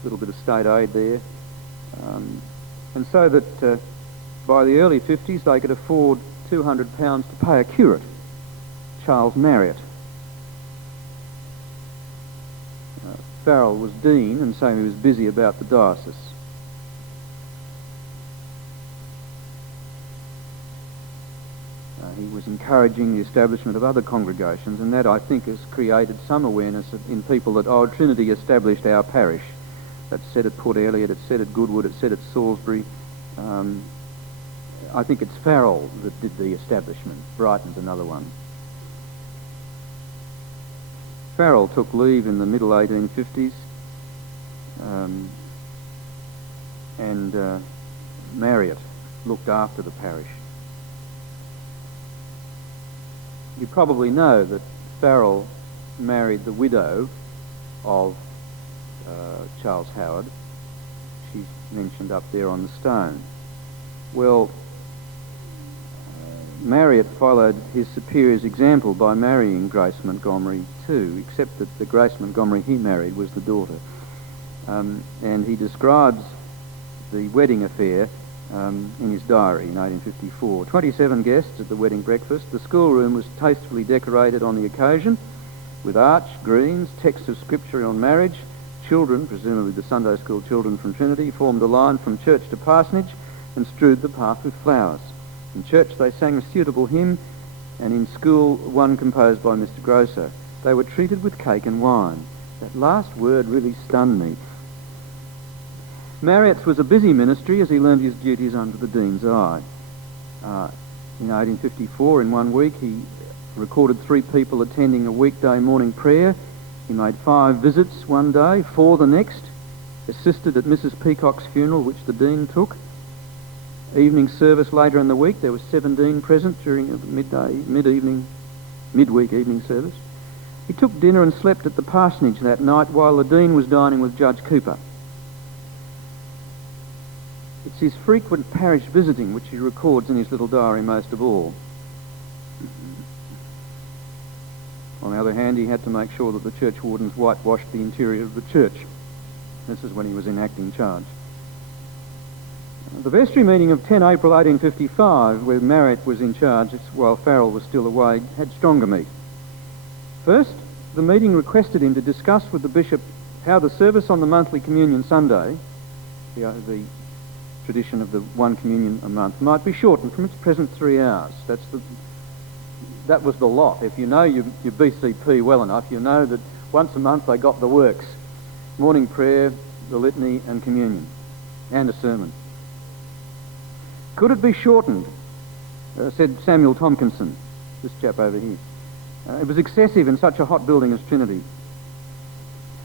a little bit of state aid there, and so that by the early 50s they could afford £200 to pay a curate, Charles Marriott. Farrell was dean, and so he was busy about the diocese. He was encouraging the establishment of other congregations, and that, I think, has created some awareness in people that, Trinity established our parish. That's said at Port Elliot, it's said at Goodwood, it's said at Salisbury. I think it's Farrell that did the establishment. Brighton's another one. Farrell took leave in the middle 1850s, and Marriott looked after the parish. You probably know that Farrell married the widow of Charles Howard. She's mentioned up there on the stone. Well, Marriott followed his superior's example by marrying Grace Montgomery too, except that the Grace Montgomery he married was the daughter. And he describes the wedding affair in his diary in 1854. 27 guests at the wedding breakfast. The schoolroom was tastefully decorated on the occasion with arch, greens, texts of scripture on marriage. Children, presumably the Sunday school children from Trinity, formed a line from church to parsonage and strewed the path with flowers. In church they sang a suitable hymn, and in school one composed by Mr. Grosser. They were treated with cake and wine. That last word really stunned me. Marriott's was a busy ministry as he learned his duties under the Dean's eye. In 1854, in 1 week, he recorded 3 people attending a weekday morning prayer. He made 5 visits one day, 4 the next, assisted at Mrs. Peacock's funeral, which the Dean took. Evening service later in the week, there was 17 present during the midweek evening service. He took dinner and slept at the parsonage that night while the Dean was dining with Judge Cooper. It's his frequent parish visiting which he records in his little diary most of all. On the other hand, he had to make sure that the church wardens whitewashed the interior of the church. This is when he was in acting charge. The vestry meeting of 10 April 1855, where Marriott was in charge while Farrell was still away, had stronger meat. First, the meeting requested him to discuss with the bishop how the service on the monthly communion Sunday, the tradition of the one communion a month, might be shortened from its present 3 hours. That was the lot. If you know your BCP well enough, you know that once a month they got the works. Morning prayer, the litany and communion, and a sermon. Could it be shortened? Said Samuel Tomkinson, this chap over here. It was excessive in such a hot building as Trinity.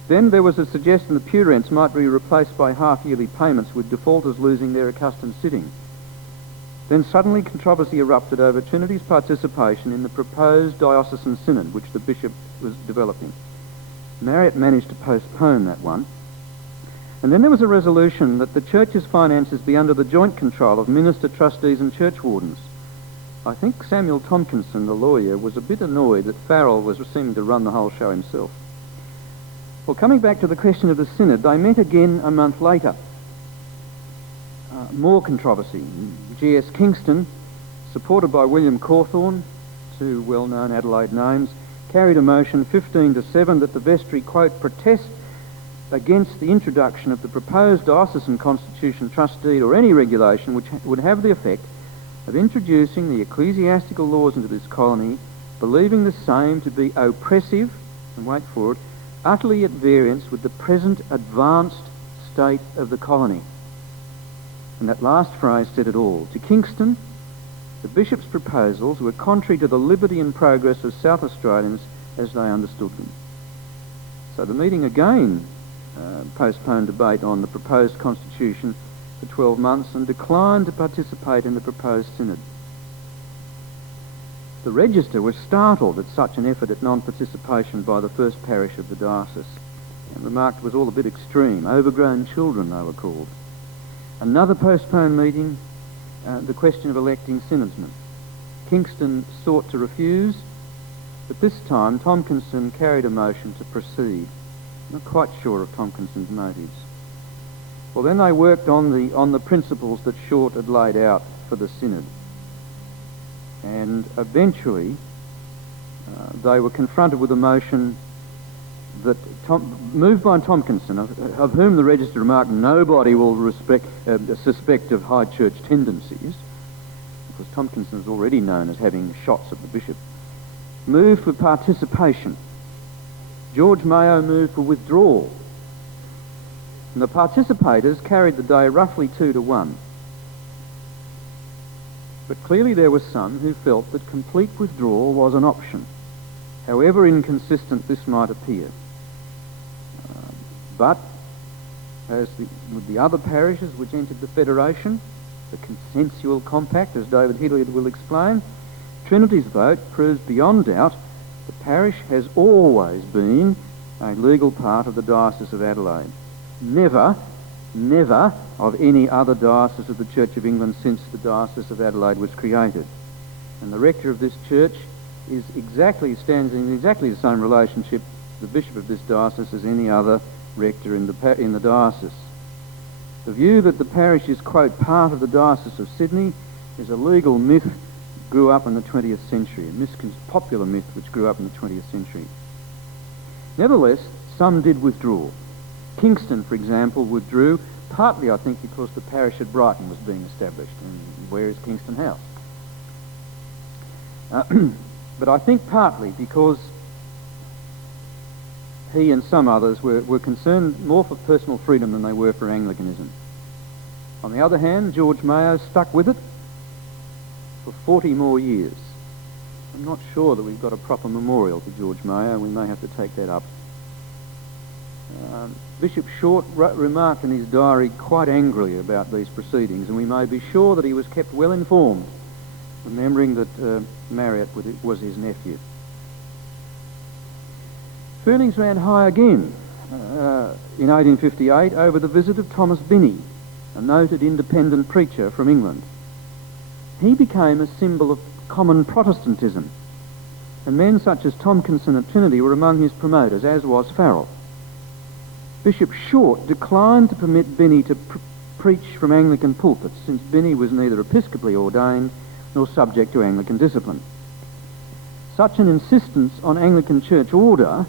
Then there was a suggestion that pew rents might be replaced by half-yearly payments, with defaulters losing their accustomed sitting. Then suddenly controversy erupted over Trinity's participation in the proposed diocesan synod, which the bishop was developing. Marriott managed to postpone that one. And then there was a resolution that the church's finances be under the joint control of minister, trustees and church wardens. I think Samuel Tomkinson, the lawyer, was a bit annoyed that Farrell was seeming to run the whole show himself. Well, coming back to the question of the synod, they met again a month later. More controversy. G.S. Kingston, supported by William Cawthorne, 2 well-known Adelaide names, carried a motion 15-7 that the vestry, quote, protest against the introduction of the proposed diocesan constitution, trust deed or any regulation which would have the effect of introducing the ecclesiastical laws into this colony, believing the same to be oppressive and wait for it, utterly at variance with the present advanced state of the colony. And that last phrase said it all. To Kingston, the bishop's proposals were contrary to the liberty and progress of South Australians as they understood them. So the meeting again postponed debate on the proposed constitution for 12 months and declined to participate in the proposed synod. The register was startled at such an effort at non-participation by the first parish of the diocese and remarked it was all a bit extreme. Overgrown children, they were called. Another postponed meeting, the question of electing synodsmen. Kingston sought to refuse, but this time Tompkinson carried a motion to proceed. I'm not quite sure of Tompkinson's motives. Well, then they worked on the principles that Short had laid out for the synod. And eventually they were confronted with a motion that moved by Tompkinson, of whom the register remarked nobody will suspect of high church tendencies, because Tompkinson is already known as having shots at the bishop, moved for participation. George Mayo moved for withdrawal. And the participators carried the day roughly 2-1. But clearly there were some who felt that complete withdrawal was an option, however inconsistent this might appear. But, as with the other parishes which entered the Federation, the consensual compact, as David Hilliard will explain, Trinity's vote proves beyond doubt the parish has always been a legal part of the Diocese of Adelaide. Never of any other diocese of the Church of England since the Diocese of Adelaide was created. And the rector of this church stands in exactly the same relationship to the bishop of this diocese as any other rector in the diocese. The view that the parish is, quote, part of the Diocese of Sydney is a legal myth that grew up in the 20th century, a popular myth which grew up in the 20th century. Nevertheless, some did withdraw. Kingston, for example, withdrew, partly, I think, because the parish at Brighton was being established. And where is Kingston House? But I think partly because he and some others were concerned more for personal freedom than they were for Anglicanism. On the other hand, George Mayo stuck with it for 40 more years. I'm not sure that we've got a proper memorial to George Mayo. We may have to take that up. Bishop Short remarked in his diary quite angrily about these proceedings, and we may be sure that he was kept well informed, remembering that Marriott was his nephew. Feelings ran high again in 1858 over the visit of Thomas Binney, a noted independent preacher from England. He became a symbol of common Protestantism, and men such as Tompkinson at Trinity were among his promoters, as was Farrell. Bishop Short declined to permit Binney to preach from Anglican pulpits, since Binney was neither episcopally ordained nor subject to Anglican discipline. Such an insistence on Anglican church order,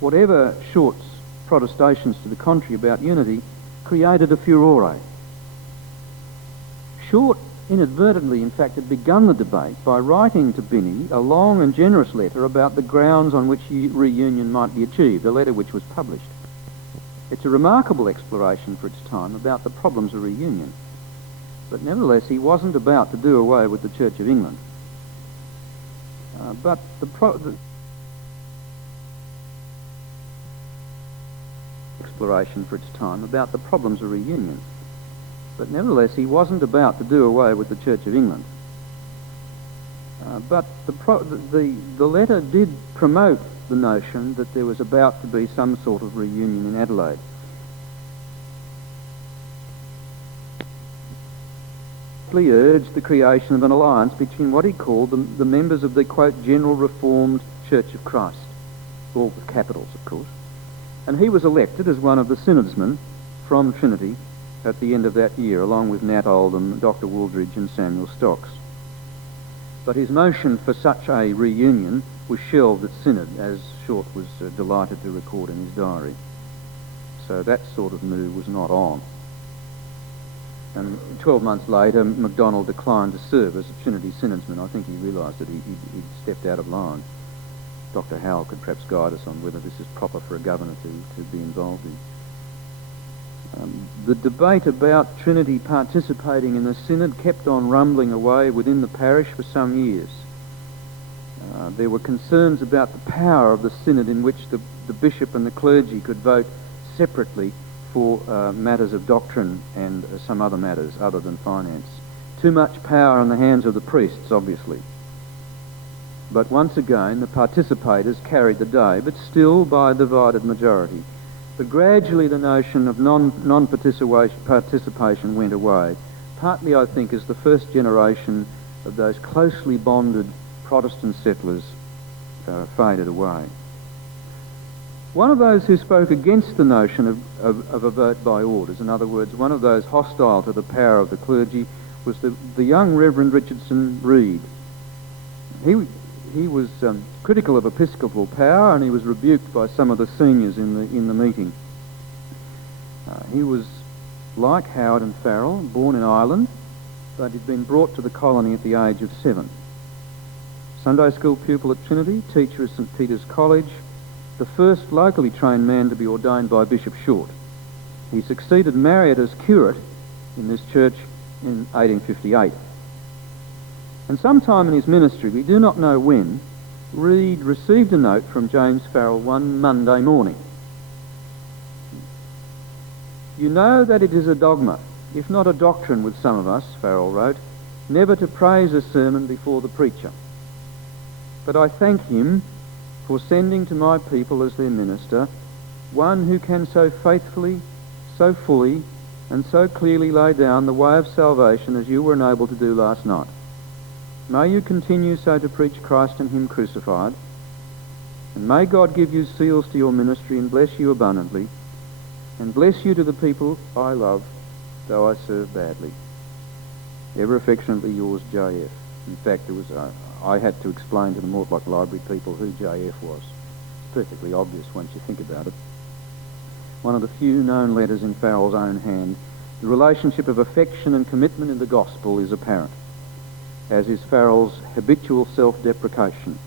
whatever Short's protestations to the contrary about unity, created a furore. Short inadvertently, in fact, had begun the debate by writing to Binney a long and generous letter about the grounds on which reunion might be achieved, a letter which was published. It's a remarkable exploration for its time about the problems of reunion, but nevertheless he wasn't about to do away with the Church of England. But exploration for its time about the problems of reunion. But nevertheless, he wasn't about to do away with the Church of England. But the letter did promote the notion that there was about to be some sort of reunion in Adelaide. He urged the creation of an alliance between what he called the members of the, quote, General Reformed Church of Christ, all with capitals, of course. And he was elected as one of the synodsmen from Trinity at the end of that year, along with Nat Oldham, Dr. Wooldridge and Samuel Stocks. But his motion for such a reunion was shelved at synod, as Short was delighted to record in his diary. So that sort of move was not on. And 12 months later, MacDonald declined to serve as a Trinity synodsman. I think he realised that he'd stepped out of line. Dr. Howell could perhaps guide us on whether this is proper for a governor to be involved in. The debate about Trinity participating in the synod kept on rumbling away within the parish for some years. There were concerns about the power of the synod, in which the bishop and the clergy could vote separately for matters of doctrine and some other matters other than finance. Too much power in the hands of the priests, obviously. But once again, the participators carried the day, but still by a divided majority. But gradually the notion of non-participation went away, partly, I think, as the first generation of those closely bonded Protestant settlers faded away. One of those who spoke against the notion of a vote by orders, in other words, one of those hostile to the power of the clergy, was the young Reverend Richardson Reed. He was critical of episcopal power, and he was rebuked by some of the seniors in the meeting. He was, like Howard and Farrell, born in Ireland, but he'd been brought to the colony at the age of 7. Sunday school pupil at Trinity, teacher at St Peter's College, the first locally trained man to be ordained by Bishop Short. He succeeded Marriott as curate in this church in 1858. And sometime in his ministry, we do not know when, Reed received a note from James Farrell one Monday morning. "You know that it is a dogma, if not a doctrine with some of us," Farrell wrote, "never to praise a sermon before the preacher. But I thank him for sending to my people as their minister one who can so faithfully, so fully, and so clearly lay down the way of salvation as you were enabled to do last night. May you continue so to preach Christ and him crucified, and may God give you seals to your ministry and bless you abundantly, and bless you to the people I love, though I serve badly. Ever affectionately yours, J.F." In fact, I had to explain to the Mortlock Library people who J.F. was. It's perfectly obvious once you think about it. One of the few known letters in Farrell's own hand, the relationship of affection and commitment in the gospel is apparent, as is Farrell's habitual self-deprecation.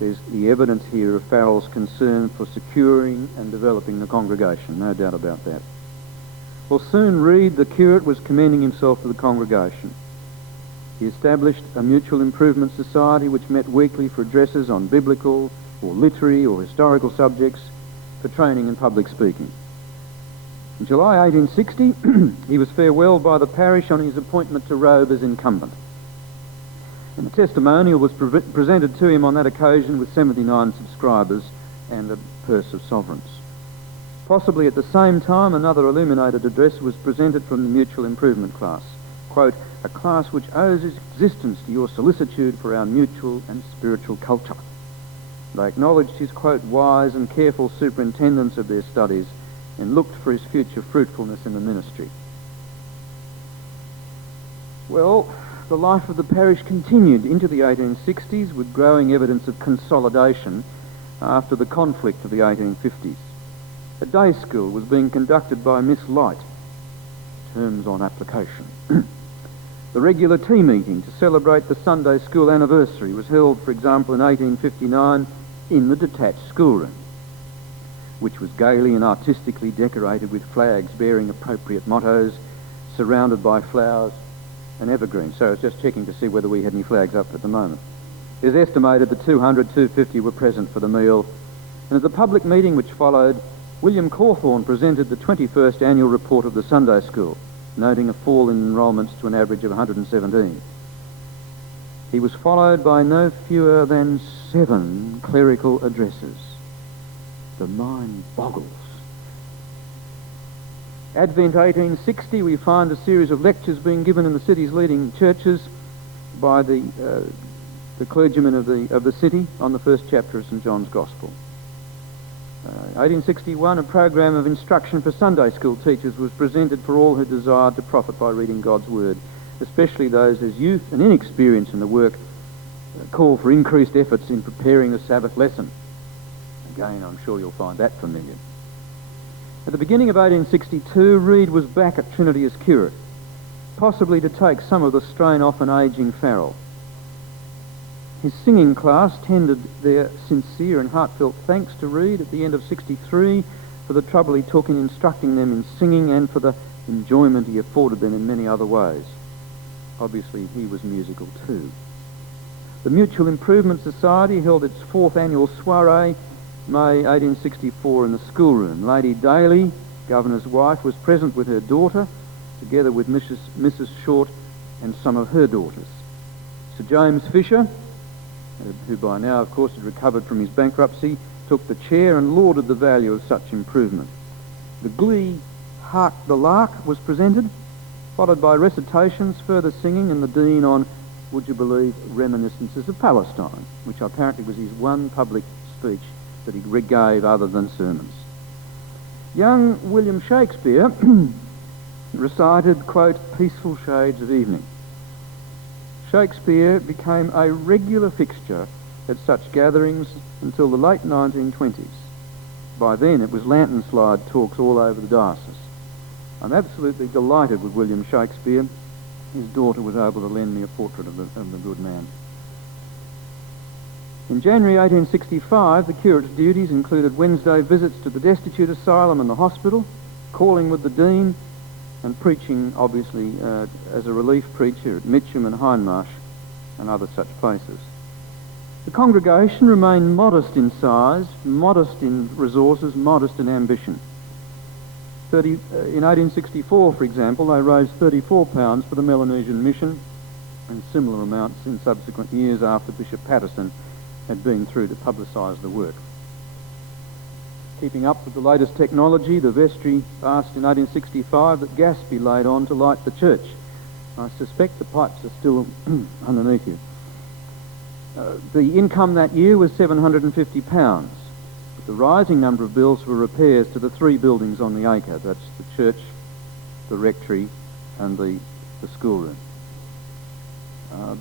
There's the evidence here of Farrell's concern for securing and developing the congregation, no doubt about that. Well, soon Reed, the curate, was commending himself to the congregation. He established a mutual improvement society which met weekly for addresses on biblical or literary or historical subjects, for training in public speaking. In July 1860, he was farewelled by the parish on his appointment to robe as incumbent. And the testimonial was presented to him on that occasion with 79 subscribers and a purse of sovereigns. Possibly at the same time, another illuminated address was presented from the mutual improvement class. Quote, "A class which owes its existence to your solicitude for our mutual and spiritual culture." They acknowledged his, quote, "wise and careful superintendence of their studies and looked for his future fruitfulness in the ministry." Well, the life of the parish continued into the 1860s with growing evidence of consolidation after the conflict of the 1850s. A day school was being conducted by Miss Light, terms on application. The regular tea meeting to celebrate the Sunday school anniversary was held, for example, in 1859 in the detached schoolroom, which was gaily and artistically decorated with flags bearing appropriate mottos, surrounded by flowers and evergreens. So I was just checking to see whether we had any flags up at the moment. It is estimated that 250 were present for the meal, and at the public meeting which followed, William Cawthorne presented the 21st annual report of the Sunday school, noting a fall in enrolments to an average of 117. He was followed by no fewer than 7 clerical addresses. The mind boggles. Advent 1860, we find a series of lectures being given in the city's leading churches by the clergymen of the city on the first chapter of St John's Gospel. 1861, a program of instruction for Sunday school teachers was presented for all who desired to profit by reading God's Word, especially those whose youth and inexperience in the work call for increased efforts in preparing the Sabbath lesson. Again, I'm sure you'll find that familiar. At the beginning of 1862, Reed was back at Trinity as curate, possibly to take some of the strain off an ageing Farrell. His singing class tendered their sincere and heartfelt thanks to Reid at the end of 63 for the trouble he took in instructing them in singing and for the enjoyment he afforded them in many other ways. Obviously, he was musical too. The Mutual Improvement Society held its 4th annual soiree, May 1864, in the schoolroom. Lady Daly, Governor's wife, was present with her daughter, together with Mrs. Short and some of her daughters. Sir James Fisher, who by now, of course, had recovered from his bankruptcy, took the chair and lauded the value of such improvement. The glee Hark the Lark was presented, followed by recitations, further singing, and the Dean on, would you believe, reminiscences of Palestine, which apparently was his one public speech that he gave other than sermons. Young William Shakespeare recited, quote, peaceful shades of evening. Shakespeare became a regular fixture at such gatherings until the late 1920s. By then it was lantern slide talks all over the diocese. I'm absolutely delighted with William Shakespeare. His daughter was able to lend me a portrait of the good man. In January 1865, the curate's duties included Wednesday visits to the destitute asylum and the hospital, calling with the Dean, and preaching, obviously, as a relief preacher at Mitcham and Hindmarsh and other such places. The congregation remained modest in size, modest in resources, modest in ambition. In 1864, for example, they raised £34 for the Melanesian mission, and similar amounts in subsequent years after Bishop Patterson had been through to publicise the work. Keeping up with the latest technology, the vestry asked in 1865 that gas be laid on to light the church. I suspect the pipes are still underneath you. The income that year was £750. But the rising number of bills for repairs to the 3 buildings on the acre, that's the church, the rectory and the schoolroom.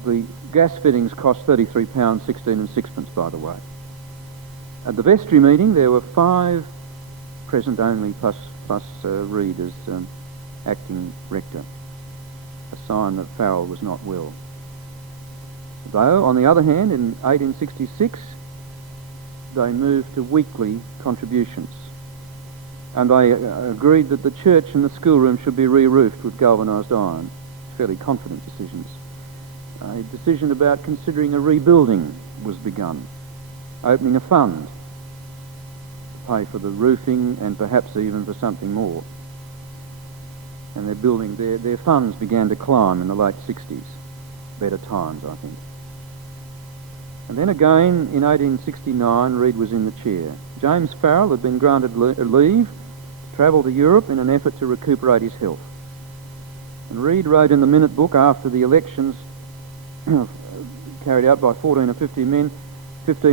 The gas fittings cost £33, 16 and sixpence, by the way. At the vestry meeting, there were 5 present only, plus Reid as acting rector, a sign that Farrell was not well. Though, on the other hand, in 1866, they moved to weekly contributions, and they agreed that the church and the schoolroom should be re-roofed with galvanised iron. Fairly confident decisions. A decision about considering a rebuilding was begun, opening a fund to pay for the roofing and perhaps even for something more. And their funds began to climb in the late 60s. Better times, I think. And then again, in 1869, Reid was in the chair. James Farrell had been granted leave to travel to Europe in an effort to recuperate his health. And Reid wrote in the minute book after the elections carried out by 14 or 15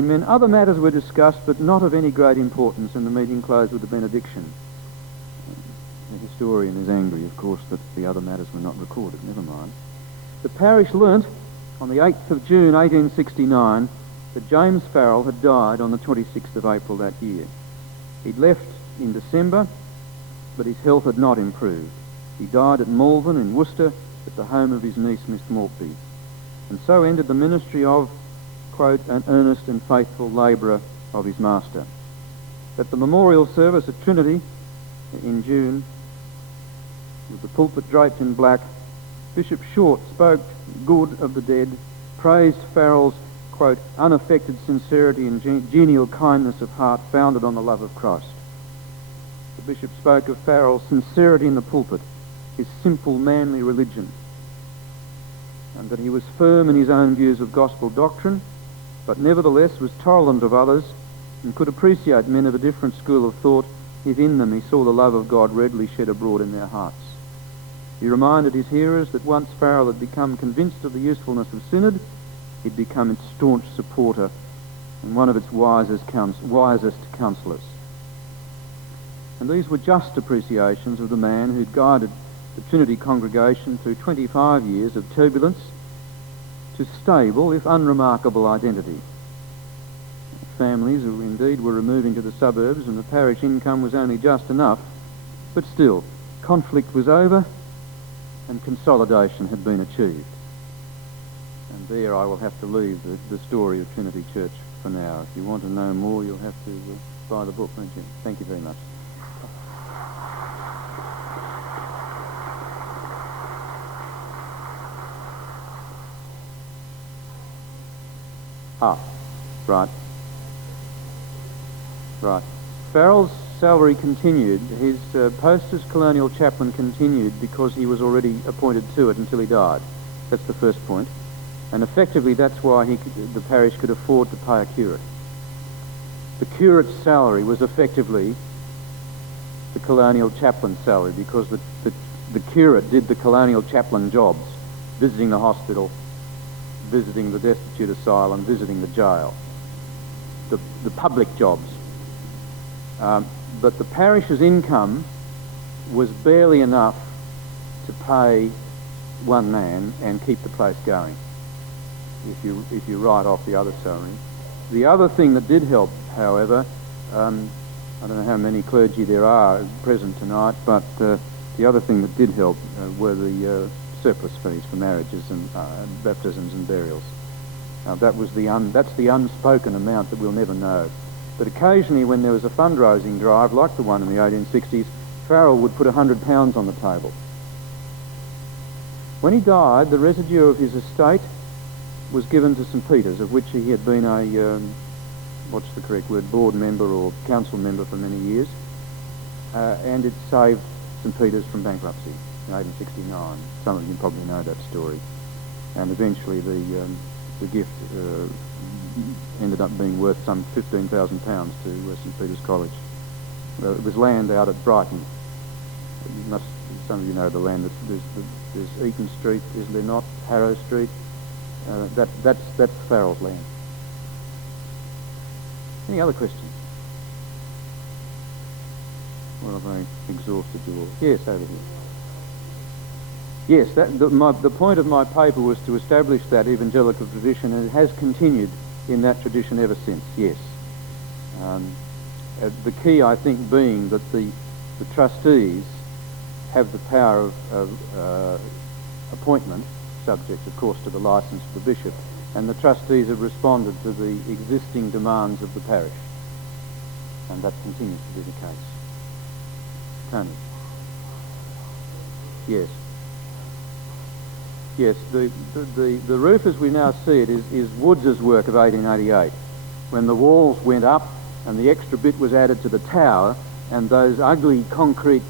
men, other matters were discussed, but not of any great importance, and the meeting closed with a benediction. The historian is angry, of course, that the other matters were not recorded. Never mind. The parish learnt on the 8th of June 1869 that James Farrell had died on the 26th of April that year. He'd left in December, but his health had not improved. He died at Malvern in Worcester at the home of his niece, Miss Maltby. And so ended the ministry of, quote, an earnest and faithful labourer of his master. At the memorial service at Trinity in June, with the pulpit draped in black, Bishop Short spoke good of the dead, praised Farrell's, quote, unaffected sincerity and genial kindness of heart founded on the love of Christ. The bishop spoke of Farrell's sincerity in the pulpit, his simple manly religion, and that he was firm in his own views of gospel doctrine, but nevertheless was tolerant of others and could appreciate men of a different school of thought if in them he saw the love of God readily shed abroad in their hearts. He reminded his hearers that once Farrell had become convinced of the usefulness of synod, he'd become its staunch supporter and one of its wisest counsellors. And these were just appreciations of the man who'd guided the Trinity congregation through 25 years of turbulence to stable, if unremarkable, identity. Families who indeed were removing to the suburbs and the parish income was only just enough, but still, conflict was over and consolidation had been achieved. And there I will have to leave the story of Trinity Church for now. If you want to know more, you'll have to buy the book, won't you? Thank you very much. Right. Farrell's salary continued. His post as colonial chaplain continued because he was already appointed to it until he died. That's the first point. And effectively, that's why the parish could afford to pay a curate. The curate's salary was effectively the colonial chaplain's salary, because the curate did the colonial chaplain jobs, visiting the hospital, visiting the destitute asylum, visiting the jail, the public jobs. But the parish's income was barely enough to pay one man and keep the place going, if you write off the other salary. The other thing that did help, however, I don't know how many clergy there are present tonight, but the other thing that did help were the surplus fees for marriages and baptisms and burials. That's the unspoken amount that we'll never know. But occasionally, when there was a fundraising drive, like the one in the 1860s, Farrell would put £100 on the table. When he died, the residue of his estate was given to St Peter's, of which he had been a, what's the correct word, board member or council member for many years, and it saved St Peter's from bankruptcy in 1869. Some of you probably know that story. And eventually the gift ended up being worth some £15,000 to St Peter's College. It was land out at Brighton. Some of you know the land. There's Eaton Street, is there not? Harrow Street. That's Farrell's land. Any other questions? Or have I exhausted you all? Yes, over here. Yes, the point of my paper was to establish that evangelical tradition, and it has continued in that tradition ever since, yes. The key, I think, being that the trustees have the power of appointment, subject, of course, to the licence of the bishop, and the trustees have responded to the existing demands of the parish, and that continues to be the case. Tony? Yes. Yes, the roof as we now see it is Woods's work of 1888, when the walls went up and the extra bit was added to the tower, and those ugly concrete,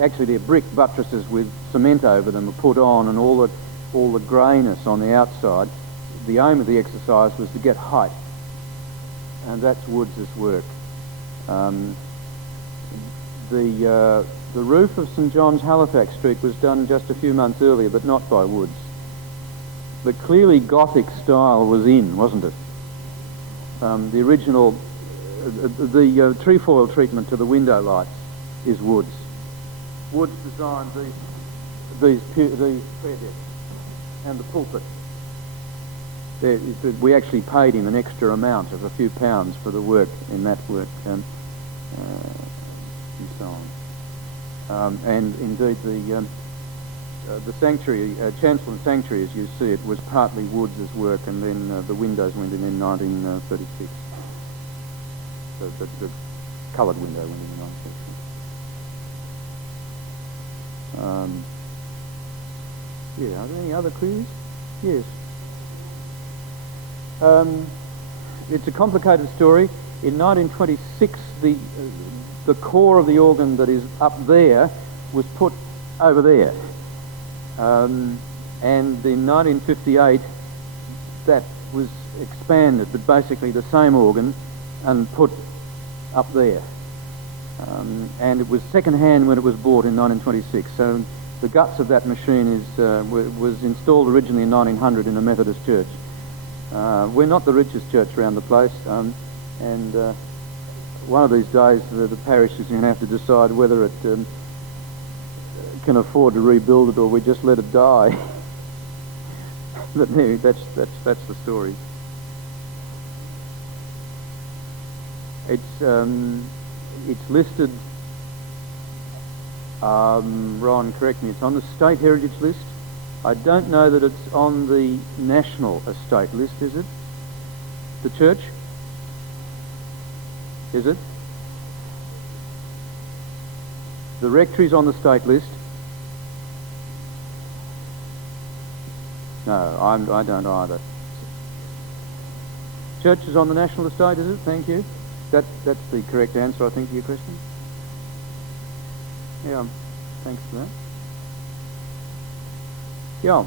actually they're brick buttresses with cement over them, were put on, and all the greyness on the outside. The aim of the exercise was to get height, and that's Woods's work. The roof of St John's, Halifax Street, was done just a few months earlier, but not by Woods. But clearly Gothic style was in, wasn't it? The original, the trefoil treatment to the window lights is Woods. Woods designed these prayer desks and the pulpit. We actually paid him an extra amount of a few pounds for the work in that work, and so on. And indeed the sanctuary, chancel and sanctuary, as you see it, was partly Woods' work, and then the windows went in 1936. The coloured window went in 1936. Yeah, are there any other queries? Yes. It's a complicated story. In 1926, the core of the organ that is up there was put over there. And in 1958, that was expanded, but basically the same organ, and put up there. And it was second-hand when it was bought in 1926. So the guts of that machine was installed originally in 1900 in a Methodist church. We're not the richest church around the place, and one of these days the parish is going to have to decide whether it can afford to rebuild it or we just let it die. But anyway, that's the story. It's listed. Ron, correct me. It's on the state heritage list. I don't know that it's on the national estate list, is it? The church? Is it? The rectory's on the state list? No, I don't either. Church is on the national estate, is it? Thank you. That's the correct answer, I think, to your question. Yeah, thanks for that. Yeah.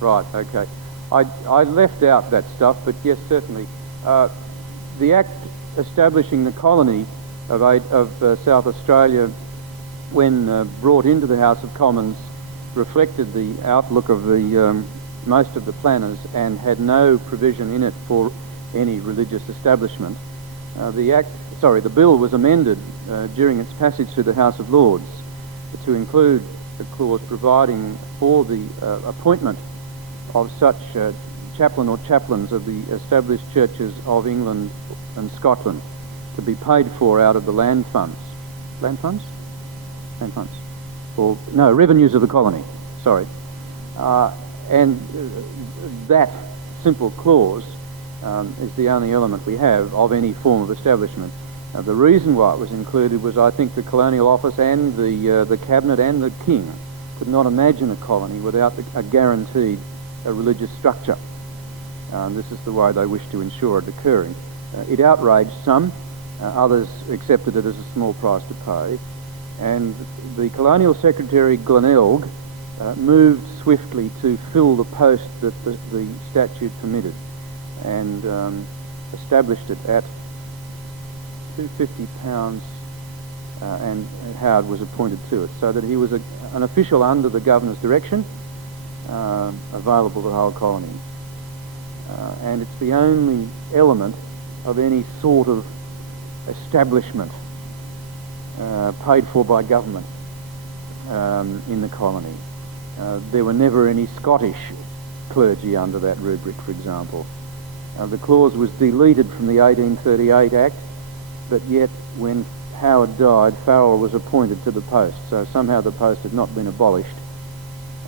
Right, okay. I left out that stuff, but yes, certainly. The Act establishing the colony of South Australia, when brought into the House of Commons, reflected the outlook of the most of the planners and had no provision in it for any religious establishment. The bill was amended during its passage through the House of Lords to include a clause providing for the appointment of such chaplain or chaplains of the established churches of England and Scotland to be paid for out of the land funds. Land funds? Land funds. Or, no, revenues of the colony, sorry. And that simple clause is the only element we have of any form of establishment. The reason why it was included was, I think, the Colonial Office and the Cabinet and the King could not imagine a colony without a guaranteed religious structure. This is the way they wished to ensure it occurring. It outraged some, others accepted it as a small price to pay, and the Colonial Secretary Glenelg moved swiftly to fill the post that the statute permitted, and established it at £250, and Howard was appointed to it, so that he was an official under the Governor's direction, available to the whole colony. And it's the only element of any sort of establishment paid for by government in the colony. There were never any Scottish clergy under that rubric, for example. The clause was deleted from the 1838 Act, but yet when Howard died, Farrell was appointed to the post, so somehow the post had not been abolished,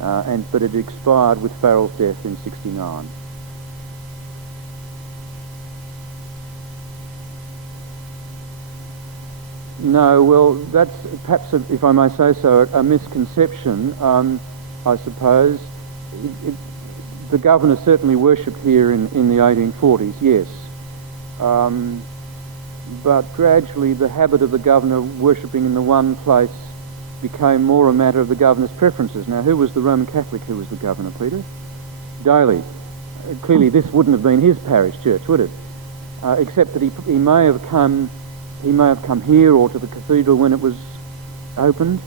but it expired with Farrell's death in '69. No, well, that's perhaps, if I may say so, a misconception, I suppose. The Governor certainly worshipped here in the 1840s, yes. But gradually the habit of the Governor worshipping in the one place became more a matter of the Governor's preferences. Now, who was the Roman Catholic who was the Governor, Peter? Daly. Clearly this wouldn't have been his parish church, would it? Except that he may have come here or to the cathedral when it was opened.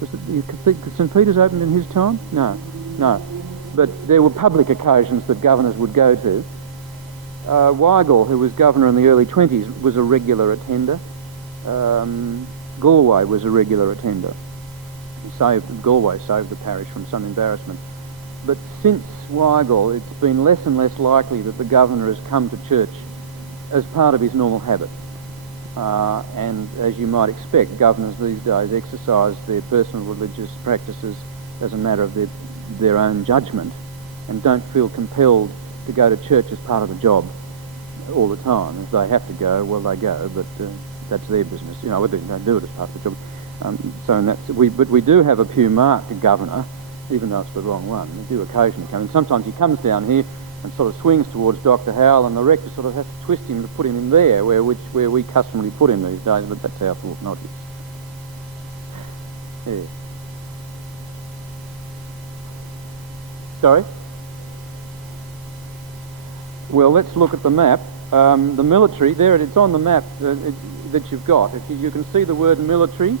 Was St Peter's opened in his time? No. But there were public occasions that governors would go to. Weigall, who was governor in the early 20s, was a regular attender. Galway was a regular attender. Galway saved the parish from some embarrassment. But since Weigall, it's been less and less likely that the governor has come to church as part of his normal habit. And as you might expect, governors these days exercise their personal religious practices as a matter of their own judgment and don't feel compelled to go to church as part of the job all the time. If they have to go, well, they go, but that's their business. You know, whether they do it as part of the job. But we do have a pew marked a governor, even though it's the wrong one. We do occasionally come, and sometimes he comes down here and sort of swings towards Dr. Howell, and the rector sort of has to twist him to put him in there, where we customarily put him these days, but that's our fault, not his. Yeah. Sorry? Well, let's look at the map. The military, there it's on the map that you've got. If you can see the word military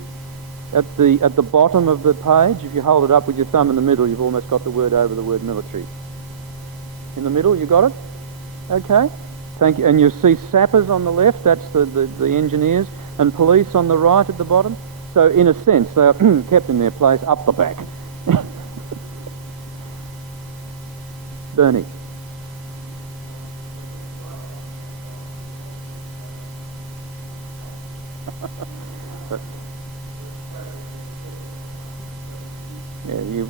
at the bottom of the page. If you hold it up with your thumb in the middle, you've almost got the word over the word military. In the middle, you got it? Okay. Thank you. And you see sappers on the left, that's the engineers, and police on the right at the bottom. So in a sense, they are kept in their place up the back. Bernie. But, yeah, you...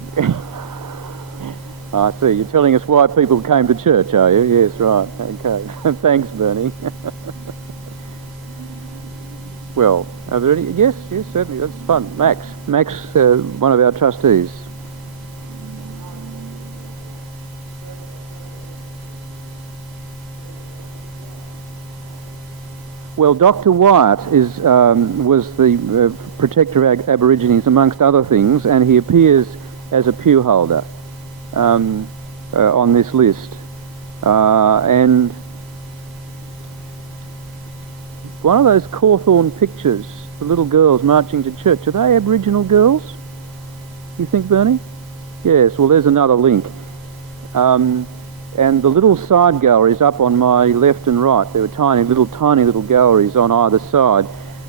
I see. You're telling us why people came to church, are you? Yes, right. Okay. Thanks, Bernie. Well, are there any... Yes, certainly. That's fun. Max, one of our trustees. Well, Dr. Wyatt was the protector of Aborigines, amongst other things, and he appears as a pew holder on this list. And one of those Cawthorne pictures, the little girls marching to church, are they Aboriginal girls, you think, Bernie? Yes, well, there's another link. And the little side galleries up on my left and right, there were tiny little galleries on either side,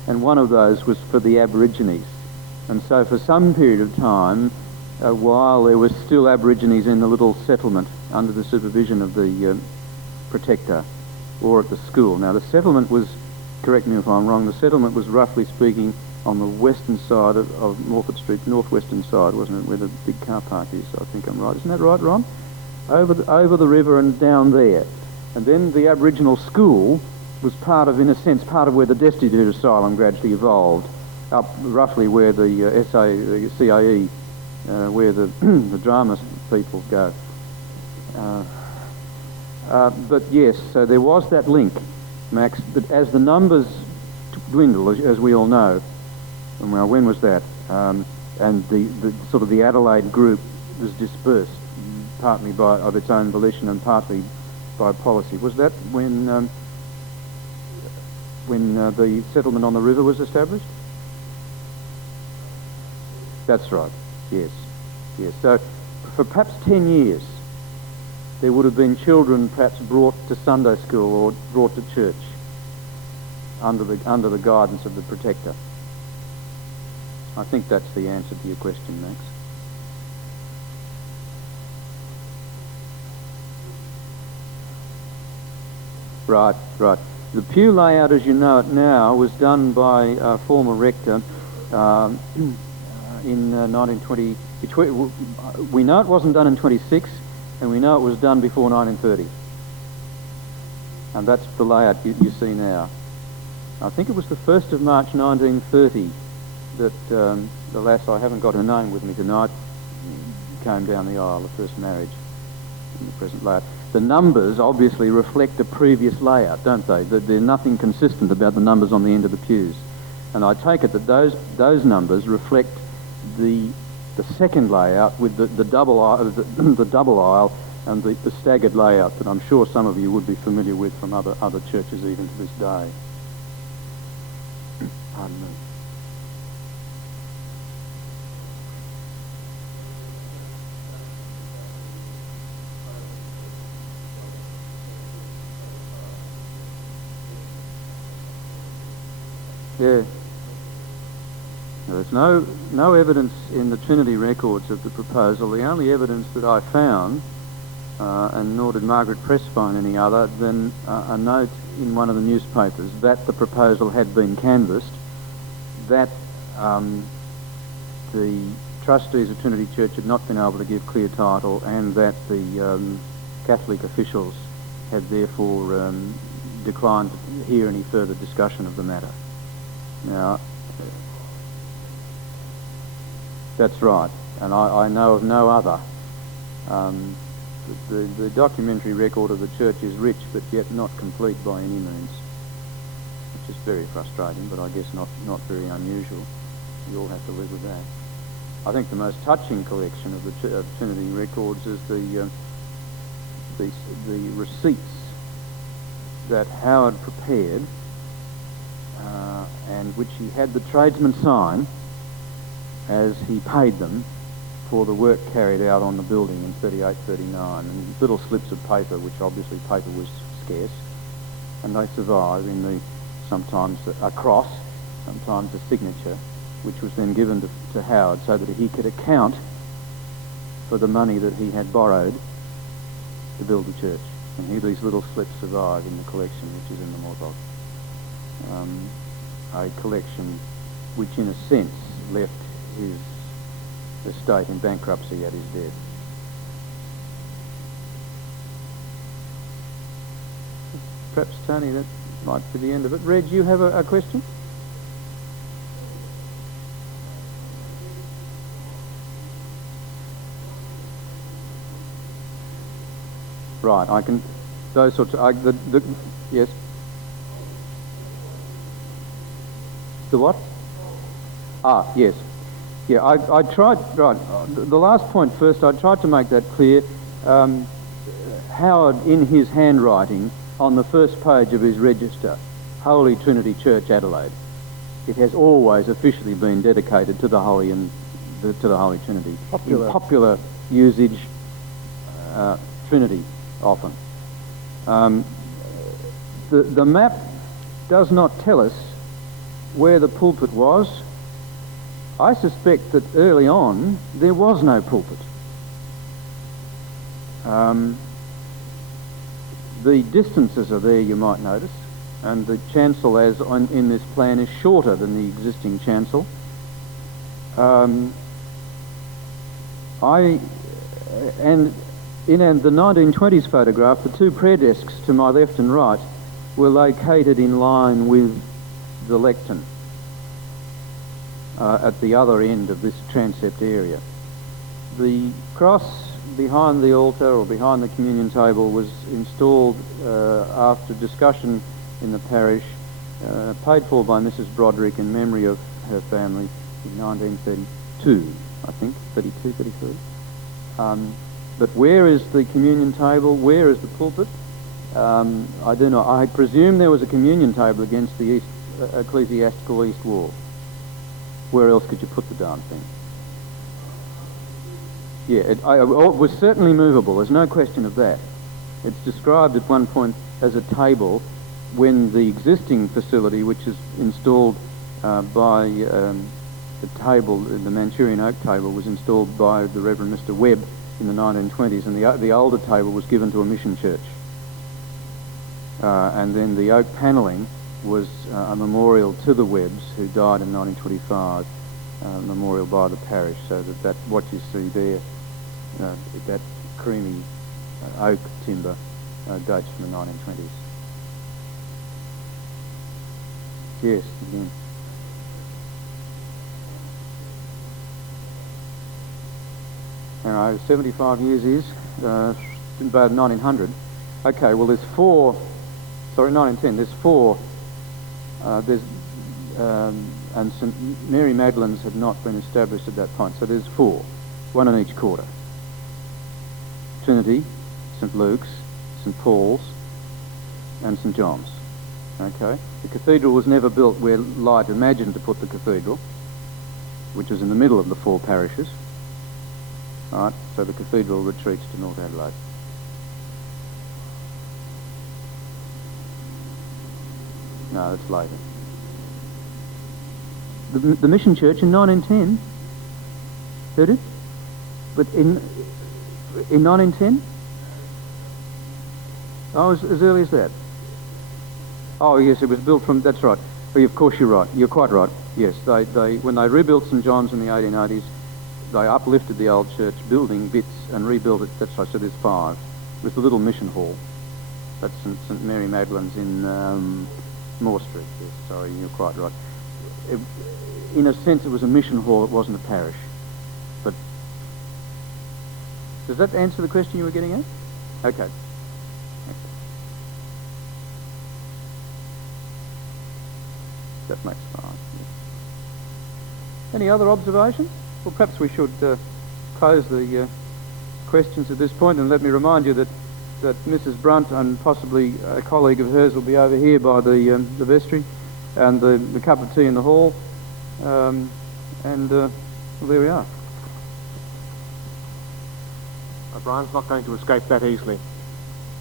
and one of those was for the Aborigines. And so for some period of time, while there were still Aborigines in the little settlement under the supervision of the protector or at the school. Now the settlement was, correct me if I'm wrong, the settlement was roughly speaking on the western side of Morford Street, northwestern side, wasn't it, where the big car park is? I think I'm right. Isn't that right, Ron? Over the river and down there. And then the Aboriginal school was part of, in a sense, part of where the Destitute Asylum gradually evolved, up roughly where the CAE, where the the drama people go. But yes, so there was that link, Max, but as the numbers dwindle, as we all know, and well, when was that? And the sort of the Adelaide group was dispersed, partly of its own volition and partly by policy. Was that when the settlement on the river was established? That's right. Yes. So for perhaps 10 years, there would have been children perhaps brought to Sunday school or brought to church under the guidance of the protector. I think that's the answer to your question, Max. Right. The pew layout, as you know it now, was done by a former rector in 1920. We know it wasn't done in 26, and we know it was done before 1930. And that's the layout you see now. I think it was the 1st of March 1930 that the lass, I haven't got her name with me tonight, came down the aisle, the first marriage in the present layout. The numbers obviously reflect a previous layout, don't they? There's nothing consistent about the numbers on the end of the pews. And I take it that those numbers reflect the second layout with the double aisle and the staggered layout that I'm sure some of you would be familiar with from other churches even to this day. Pardon me. Yeah. There's no evidence in the Trinity records of the proposal. The only evidence that I found, and nor did Margaret Press find any other, than a note in one of the newspapers that the proposal had been canvassed, that the trustees of Trinity Church had not been able to give clear title, and that the Catholic officials had therefore declined to hear any further discussion of the matter. Now, that's right, and I know of no other. The documentary record of the church is rich, but yet not complete by any means, which is very frustrating, but I guess not very unusual. You all have to live with that. I think the most touching collection of the Trinity records is the receipts that Howard prepared, and which he had the tradesmen sign as he paid them for the work carried out on the building in 38-39, and little slips of paper, which obviously paper was scarce, and they survive in sometimes a cross, sometimes a signature, which was then given to Howard so that he could account for the money that he had borrowed to build the church. And here these little slips survive in the collection, which is in the Morbock. a collection which in a sense left his estate in bankruptcy at his death. Perhaps, Tony, that might be the end of it. Reg, you have a question? Right, I can... Those sorts of... yes? The what? Ah, yes. Yeah, I tried... Right, the last point first, I tried to make that clear. Howard, in his handwriting, on the first page of his register, Holy Trinity Church, Adelaide, it has always officially been dedicated to the Holy to the Holy Trinity. Popular. In popular usage, Trinity, often. The map does not tell us where the pulpit was. I suspect that early on there was no pulpit. The distances are there, you might notice, and the chancel as in this plan is shorter than the existing chancel. And in the 1920s photograph, the two prayer desks to my left and right were located in line with the lectern at the other end of this transept area. The cross behind the altar or behind the communion table was installed after discussion in the parish, paid for by Mrs. Broderick in memory of her family in 1932, I think, 32, 33. But where is the communion table? Where is the pulpit? I do not. I presume there was a communion table against the ecclesiastical east wall. Where else could you put the darn thing? Yeah, it was certainly movable. There's no question of that. It's described at one point as a table when the existing facility, which is installed by the table, the Manchurian oak table, was installed by the Reverend Mr. Webb in the 1920s, and the older table was given to a mission church. And then the oak panelling was a memorial to the Webbs, who died in 1925, memorial by the parish, so that what you see there, that creamy oak timber dates from the 1920s. Yes, again. Now, 75 years is about 1900. Okay, well, there's 1910. There's four. And St Mary Magdalene's had not been established at that point, so there's four, one in each quarter. Trinity, St Luke's, St Paul's, and St John's. Okay, the cathedral was never built where Light imagined to put the cathedral, which is in the middle of the four parishes. All right, so the cathedral retreats to North Adelaide. No, it's later. The mission church in 1910. Heard it? But in 1910? Oh, as early as that? Oh, yes, it was built from... That's right. Oh, of course, you're right. You're quite right. Yes, they when they rebuilt St John's in the 1880s, they uplifted the old church building bits and rebuilt it. That's right. So there's five with the little mission hall. That's St Mary Magdalene's in Moore Street. Yes, sorry, you're quite right. In a sense, it was a mission hall. It wasn't a parish. But does that answer the question you were getting at? Okay. That makes fine. Any other observations? Well, perhaps we should close the questions at this point, and let me remind you that Mrs. Brunt and possibly a colleague of hers will be over here by the vestry, and the cup of tea in the hall, and well, there we are. Brian's not going to escape that easily.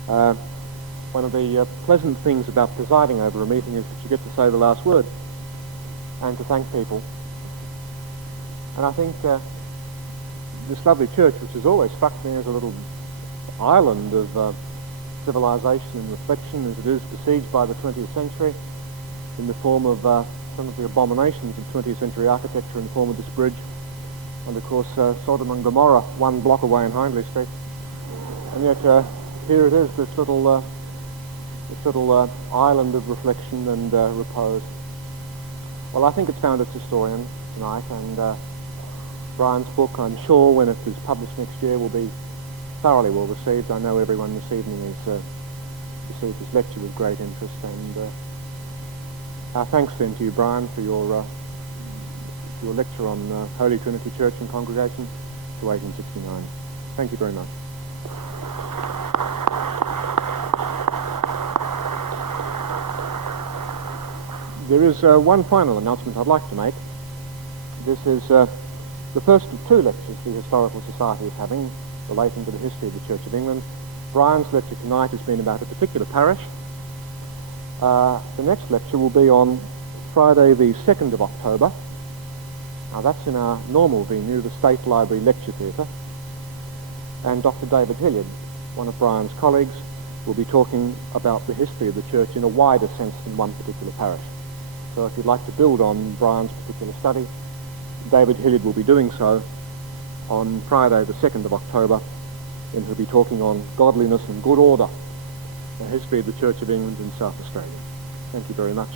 One of the pleasant things about presiding over a meeting is that you get to say the last word and to thank people. And I think this lovely church, which has always struck me as a little island of civilization and reflection, as it is besieged by the 20th century in the form of some of the abominations of 20th century architecture in the form of this bridge, and of course Sodom and Gomorrah, one block away in Hindley Street. And yet here it is, this little island of reflection and repose. Well, I think it's found its historian tonight, and Brian's book, I'm sure, when it is published next year, will be thoroughly well received. I know everyone this evening has received this lecture with great interest, and our thanks then to you, Brian, for your lecture on Holy Trinity Church and Congregation to 1869. Thank you very much. There is one final announcement I'd like to make. This is the first of two lectures the Historical Society is having relating to the history of the Church of England. Brian's lecture tonight has been about a particular parish. The next lecture will be on Friday the 2nd of October. Now that's in our normal venue, the State Library Lecture Theatre. And Dr. David Hilliard, one of Brian's colleagues, will be talking about the history of the church in a wider sense than one particular parish. So if you'd like to build on Brian's particular study, David Hilliard will be doing so on Friday the 2nd of October, and he'll be talking on godliness and good order, the history of the Church of England in South Australia. Thank you very much.